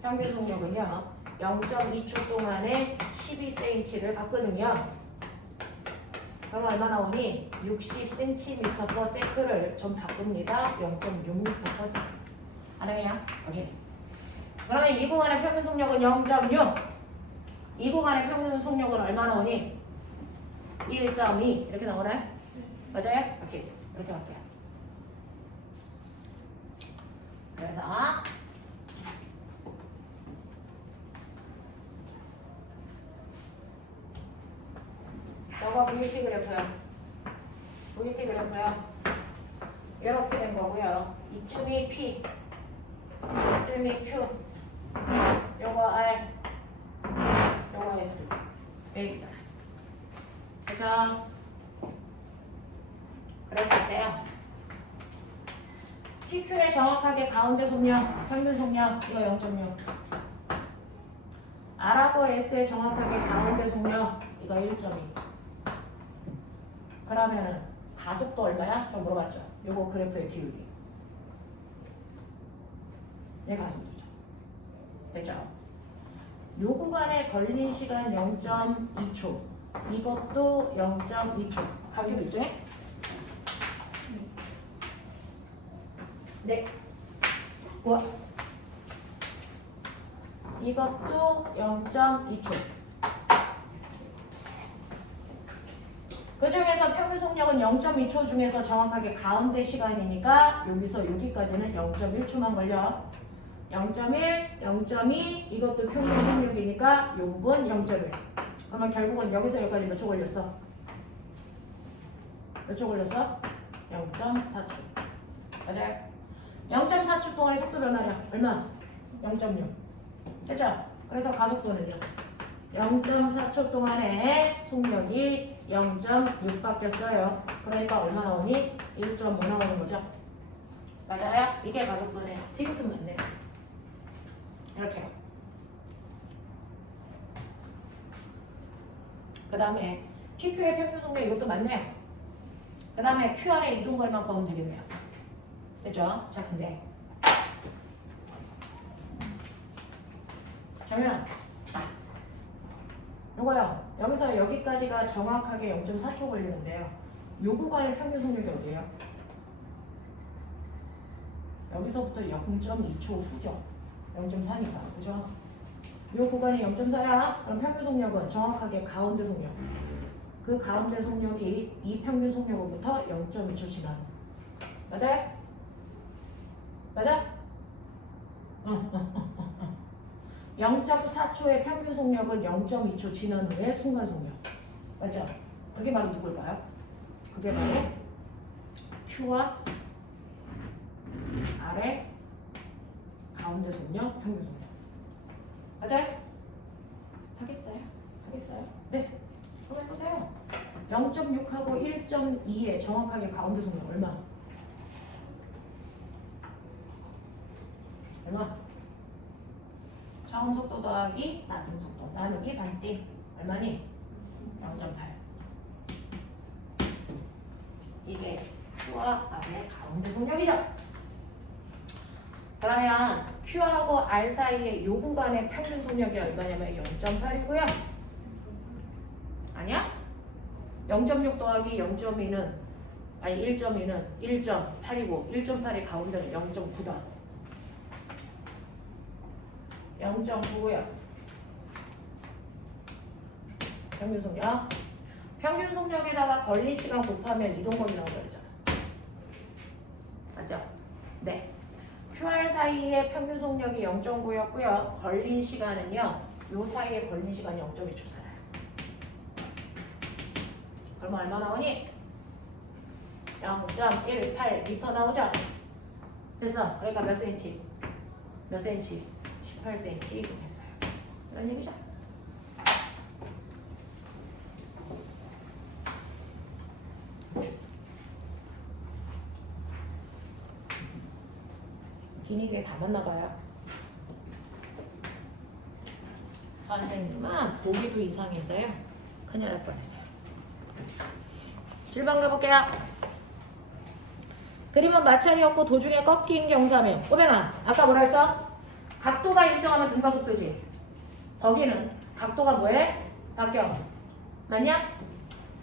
평균 속력은요 0.2초 동안에 12cm를 갔거든요. 그럼 얼마 나오니? 60cm/s를 좀 바꿉니다. 0.6m/s. 가능해요? 오케이. 그러면 이 구간의 평균 속력은 0.6. 이 구간의 평균 속력은 얼마 나오니? 1.2 이렇게 나오나요? 맞아요? 오케이. 이렇게 할게요. 그래서 저거 VT 그래프요. VT 그래프요. 이렇게 된 거고요. 이쯤이 P, 이쯤이 Q, 요거 R, 요거 S. 여기잖아. 그죠? 그랬을 때요. PQ의 정확하게 가운데 속력, 평균 속력, 이거 0.6. R하고 S의 정확하게 가운데 속력, 이거 1.2. 그러면은 가속도 얼마야? 저 물어봤죠. 요거 그래프의 기울기. 얘 가속도죠. 됐죠? 요 구간에 걸린 시간 0.2초. 이것도 0.2초. 가격 일정해? 네. 우와. 이것도 0.2초. 그 중에서 평균 속력은 0.2초 중에서 정확하게 가운데 시간이니까 여기서 여기까지는 0.1초만 걸려. 0.1, 0.2 이것도 평균 속력이니까 요 부분 0.1. 그러면 결국은 여기서 여기까지 몇 초 걸렸어? 몇 초 걸렸어? 0.4초. 맞아요? 0.4초 동안의 속도 변화량 얼마? 0.6. 됐죠? 그래서 가속도는요. 0.4초 동안의 속력이 0.6 바뀌었어요. 그러니까 얼마 나오니? 1.5 나오는 거죠. 맞아요? 이게 가속도네. 지금 맞네. 이렇게요. 그 다음에 PQ의 평균 속력 이것도 맞네요. 그 다음에 QR의 이동거리만 구하면 되겠네요. 됐죠? 자, 근데 그러면 요거요. 여기서 여기까지가 정확하게 0.4초 걸리는데요. 요 구간의 평균 속력이 어디예요? 여기서부터 0.2초 후죠. 0.4니까. 그죠? 요 구간이 0.4야. 그럼 평균 속력은 정확하게 가운데 속력. 그 가운데 속력이 이 평균 속력으로부터 0.2초 지나는. 맞아요? 맞아? 0.4초의 평균 속력은 0.2초 지난 후의 순간 속력. 맞죠? 그게 바로 누굴까요? 그게 바로 Q와 R의 가운데 속력, 평균 속력. 맞아요? 하겠어요? 하겠어요? 네. 한번 해보세요. 0.6하고 1.2의 정확하게 가운데 속력 얼마? 얼마? 처음 속도 더하기 나중 속도 나누기 반띵 얼마니? 0.8. 이게 Q와 R의 가운데 속력이죠. 그러면 Q하고 R 사이의 요 구간의 평균 속력이 얼마냐면 0.8이고요. 아니야? 0.6 더하기 0.2는 아니 1.2는 1.8이고 1.8의 가운데는 0.9다. 0.9고요. 평균 속력. 평균 속력에다가 걸린 시간 곱하면 이동거리 나오죠. 맞죠? 네. QR 사이의 평균 속력이 0.9였고요. 걸린 시간은요. 요 사이에 걸린 시간이 0.2초잖아요. 그러면 얼마 나오니? 0.18m 나오죠? 됐어. 그러니까 몇 cm? 몇 cm? 18cm 이동했어요. 이런 얘기죠. 긴 게 다 맞나 봐요. 선생님은 보기도 이상해서요. 큰일 날 뻔했네요. 7번 가볼게요. 그림은 마찰이 없고 도중에 꺾인 경사면 꼬맹아 아까 뭐라 했어? 각도가 일정하면 등가속도지. 거기는 각도가 뭐해? 바뀌어. 맞냐?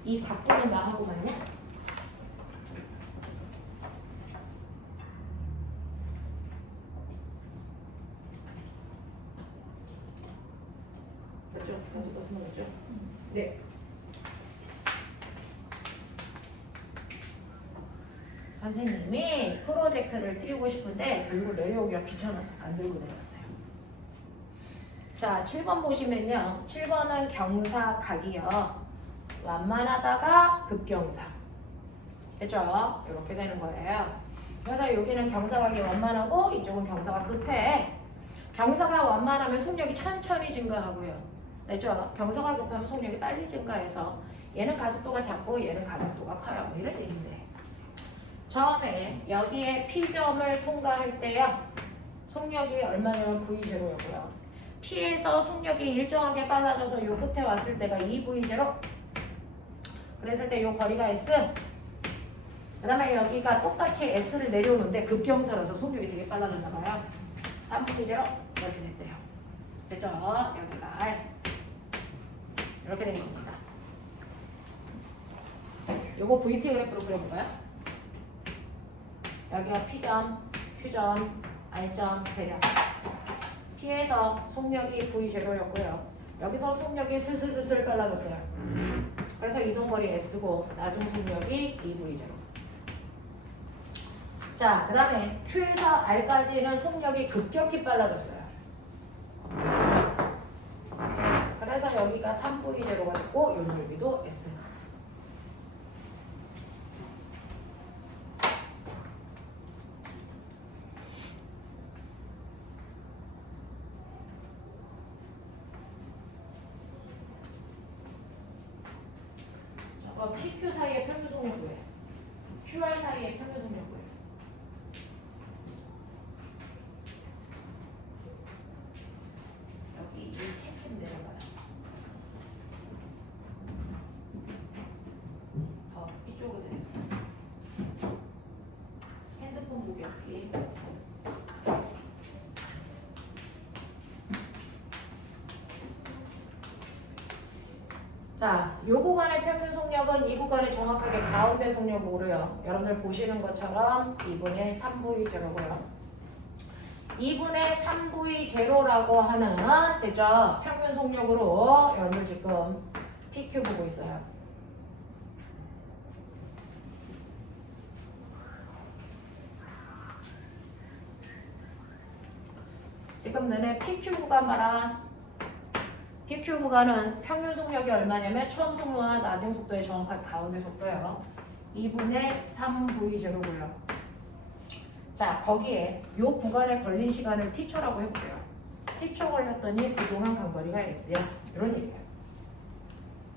이 각도는 나하고 맞냐? 맞죠? 맞죠? 네. 선생님이 프로젝트를 띄우고 싶은데 들고 내려오기가 귀찮아서 안 들고 내려왔어요. 자, 7번 보시면요. 7번은 경사각이요. 완만하다가 급경사. 됐죠? 이렇게 되는 거예요. 그래서 여기는 경사각이 완만하고 이쪽은 경사가 급해. 경사가 완만하면 속력이 천천히 증가하고요. 됐죠? 경사가 급하면 속력이 빨리 증가해서 얘는 가속도가 작고 얘는 가속도가 커요. 이런 얘기인데. 처음에 여기에 P점을 통과할 때요. 속력이 얼마냐면 V0였고요. P에서 속력이 일정하게 빨라져서 요 끝에 왔을 때가 2V0. 그랬을 때 요 거리가 S. 그 다음에 여기가 똑같이 S를 내려오는데 급경사라서 속력이 되게 빨라졌나 봐요. 3V0 이렇게 됐대요. 됐죠? 여기가 R. 이렇게 된 겁니다. 요거 VT 그래프로 그려볼까요? 여기가 P점, Q점, R점 대략. P에서 속력이 V0였고요. 여기서 속력이 슬슬슬슬 빨라졌어요. 그래서 이동거리 S고 나중 속력이 2V0. 자, 그 다음에 Q에서 R까지는 속력이 급격히 빨라졌어요. 그래서 여기가 3V0가 됐고 요 넓이도 S가. PQ 사이의 평균 속력 구해. QR 사이의 평균 속력 구해. 여기 이 체크 내려가라. 이쪽으로 돼. 핸드폰 보겠기. 자, 요 구간의 평균 속력은 이 구간의 정확하게 가운데 속력으로요. 여러분들 보시는 것처럼 2분의 3V 제로고요. 2분의 3V 제로라고 하는 됐죠? 평균 속력으로 여러분들 지금 PQ 보고 있어요. 지금 너네 PQ 구간 봐라. PQ 구간은 평균 속력이 얼마냐면 처음 속도와 나중 속도의 정확한 가운데 속도예요. 2분의 3V0고요. 자, 거기에 요 구간에 걸린 시간을 T초라고 해볼게요. T초 걸렸더니 그동안 간 거리가 S야. 이런 얘기예요.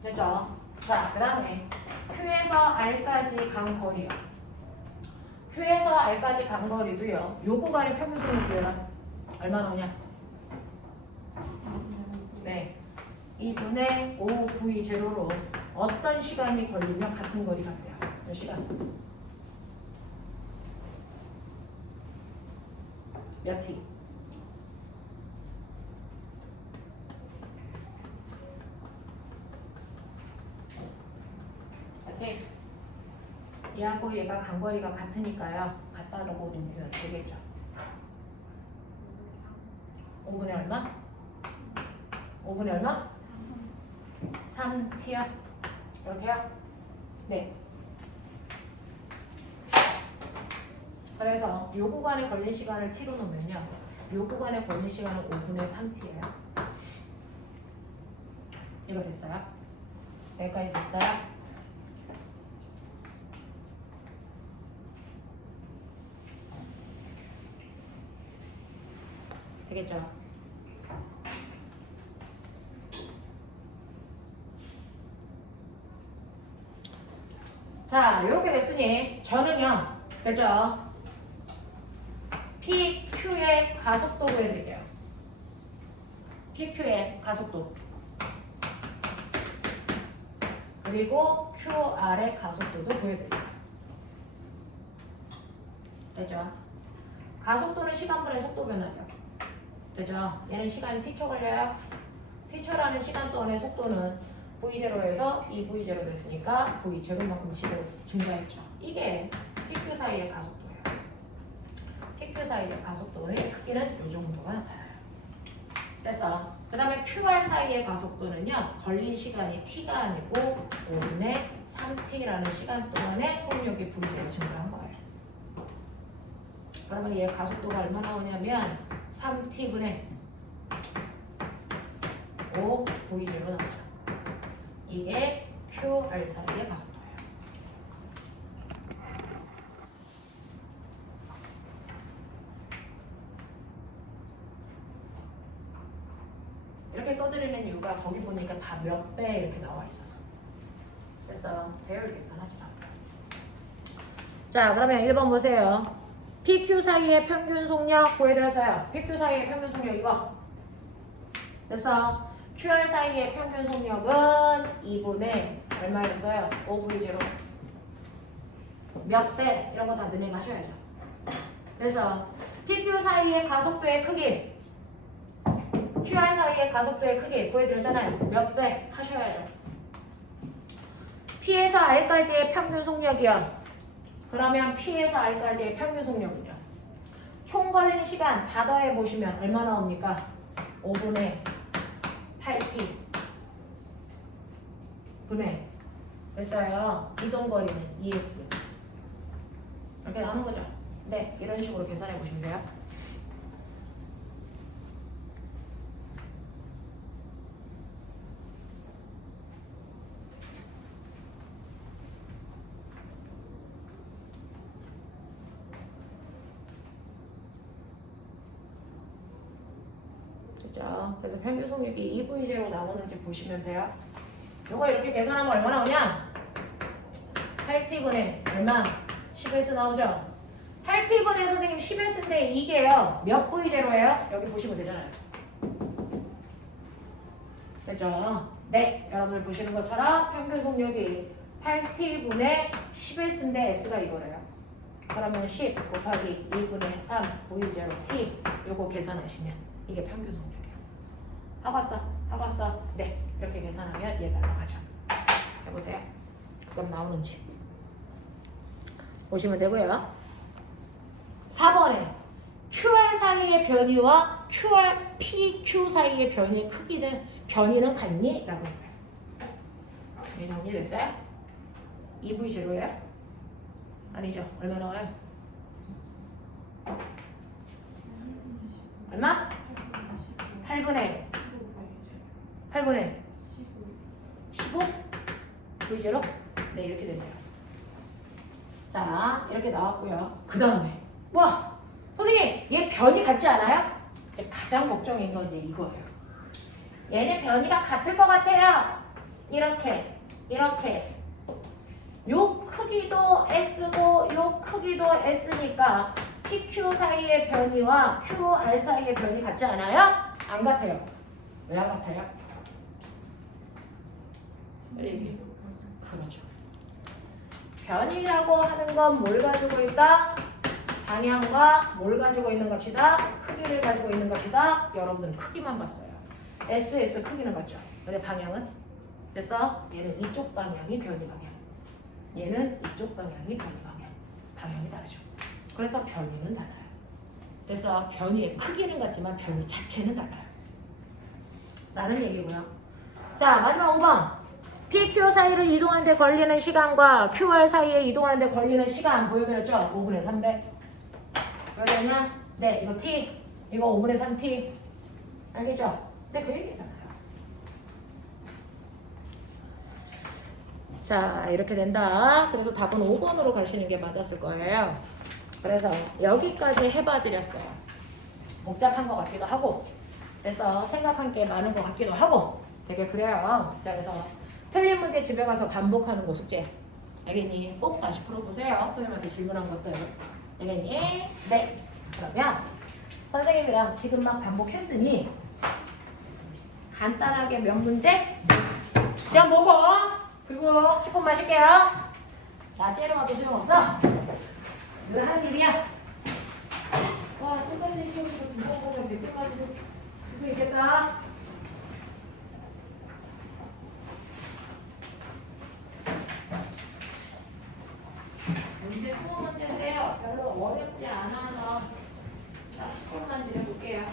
됐죠? 자, 그 다음에 Q에서 R까지 간 거리요. Q에서 R까지 간 거리도요. 요 구간의 평균 속력 구해라. 얼마 나오냐? 네. 2분의 5V0로 어떤 시간이 걸리면 같은 거리가 돼요. 몇 시간? 몇 t? 오케이. 얘하고 얘가 간거리가 같으니까요. 같다라고 보면 되겠죠. 5분의 얼마? 5분의 얼마? 3t요. 이렇게요? 네. 그래서 요 구간에 걸린 시간을 t로 놓으면요. 요 구간에 걸린 시간은 5분의 3t예요. 이거 됐어요? 여기까지 됐어요? 되겠죠? 자, 이렇게 됐으니 저는요, 그죠? PQ의 가속도 구해드릴게요. PQ의 가속도. 그리고 QR의 가속도도 구해드릴게요. 되죠? 가속도는 시간분의 속도 변화예요. 되죠? 얘는 시간이 t초 걸려요. t초라는 시간 동안의 속도는 V0에서 2V0 됐으니까 V0만큼 증가했죠. 이게 PQ 사이의 가속도예요. PQ 사이의 가속도의 크기는 이 정도가 나타나요. 됐어. 그 다음에 QR 사이의 가속도는요. 걸린 시간이 t가 아니고 5분의 3t라는 시간 동안에 속력이 V로 증가한 거예요. 그러면 얘 가속도가 얼마 나오냐면 3t분의 5 V0 나오죠. 이게 QR 사이의 가속도예요. 이렇게 써드리는 이유가 거기 보니까 다 몇 배 이렇게 나와 있어서. 그래서 배열 계산하지 마. 자, 그러면 1번 보세요. PQ 사이의 평균 속력 구해드렸어요. PQ 사이의 평균 속력 이거. 됐어. QR 사이의 평균 속력은 2분의 얼마였어요? 5V0. 몇 배? 이런 거 다 너네가 하셔야죠. 그래서 PQ 사이의 가속도의 크기, QR 사이의 가속도의 크기 구해드렸잖아요. 몇 배? 하셔야죠. P에서 R까지의 평균 속력이요. 그러면 P에서 R까지의 평균 속력은요. 총 걸린 시간 다 더해보시면 얼마 나옵니까? 5분의 8t 분의 됐어요. 이동거리는 2s 이렇게 나오는 거죠. 네, 이런 식으로 계산해 보시면 돼요. 그죠? 그래서 평균 속력이 2V제로 나오는지 보시면 돼요. 요거 이렇게 계산하면 얼마 나오냐? 8t분의 얼마? 10s 나오죠? 8t분의 선생님 10s인데 이게요. 몇 V제로예요? 여기 보시면 되잖아요. 됐죠? 네, 여러분들 보시는 것처럼 평균 속력이 8t분의 10s인데 s가 이거래요. 그러면 10 곱하기 2분의 3 V제로 t 요거 계산하시면 이게 평균 속력이에요. 하고 왔어? 네, 이렇게 계산하면 얘가 나가죠. 해보세요. 그건 나오는지 보시면 되고요. 4번에 QR 사이의 변이와 PQ 사이의 변이의 변이는 같니? 라고 했어요. 이게 정리됐어요? 2V0예요? 아니죠. 얼마 나와요? 얼마? 8분의 15? V0? 네, 이렇게 되네요. 자, 이렇게 나왔고요. 그 다음에 와! 선생님, 얘 변이 같지 않아요? 이제 가장 걱정인 건 이제 이거예요. 얘네 변이가 같을 것 같아요. 이렇게 요 크기도 S고 요 크기도 S니까 PQ 사이의 변이와 QR 사이의 변이 같지 않아요? 안 같아요. 왜 안 같아요? 얘기해. 그렇죠. 변이라고 하는 건 뭘 가지고 있다? 방향과 뭘 가지고 있는 값이다? 크기를 가지고 있는 값이다. 여러분들은 크기만 봤어요. SS 크기는 봤죠. 근데 방향은? 그래서 얘는 이쪽 방향이 변이 방향. 얘는 이쪽 방향이 변이 방향. 방향이 다르죠. 그래서 변이는 달라요. 그래서 변이의 크기는 같지만 변이 자체는 달라요. 라는 얘기고요. 자, 마지막 5번. PQ 사이를 이동하는 데 걸리는 시간과 QR 사이에 이동하는 데 걸리는 시간 보여드렸죠? 5분의 300. 여기냐? 네, 이거 T. 이거 5분의 3T. 알겠죠? 네, 그 얘기잖아요. 자, 이렇게 된다. 그래서 답은 5번으로 가시는 게 맞았을 거예요. 그래서 여기까지 해봐드렸어요. 복잡한 것 같기도 하고, 그래서 생각한 게 많은 것 같기도 하고, 되게 그래요. 자, 그래서 틀린 문제 집에 가서 반복하는 거 숙제. 알겠니? 꼭 다시 풀어보세요. 선생님한테 질문한 것들. 알겠니? 네. 그러면 선생님이랑 지금 막 반복했으니 간단하게 몇 문제? 그냥 먹어. 그리고 10분 마실게요. 나 째려가도 소용없어. 늘 하는 일이야. 와, 똑같은 시험에서 두번 보면 100점 맞을 수도 있겠다. 문제 20문제인데요. 별로 어렵지 않아서 딱 10분만 드려볼게요.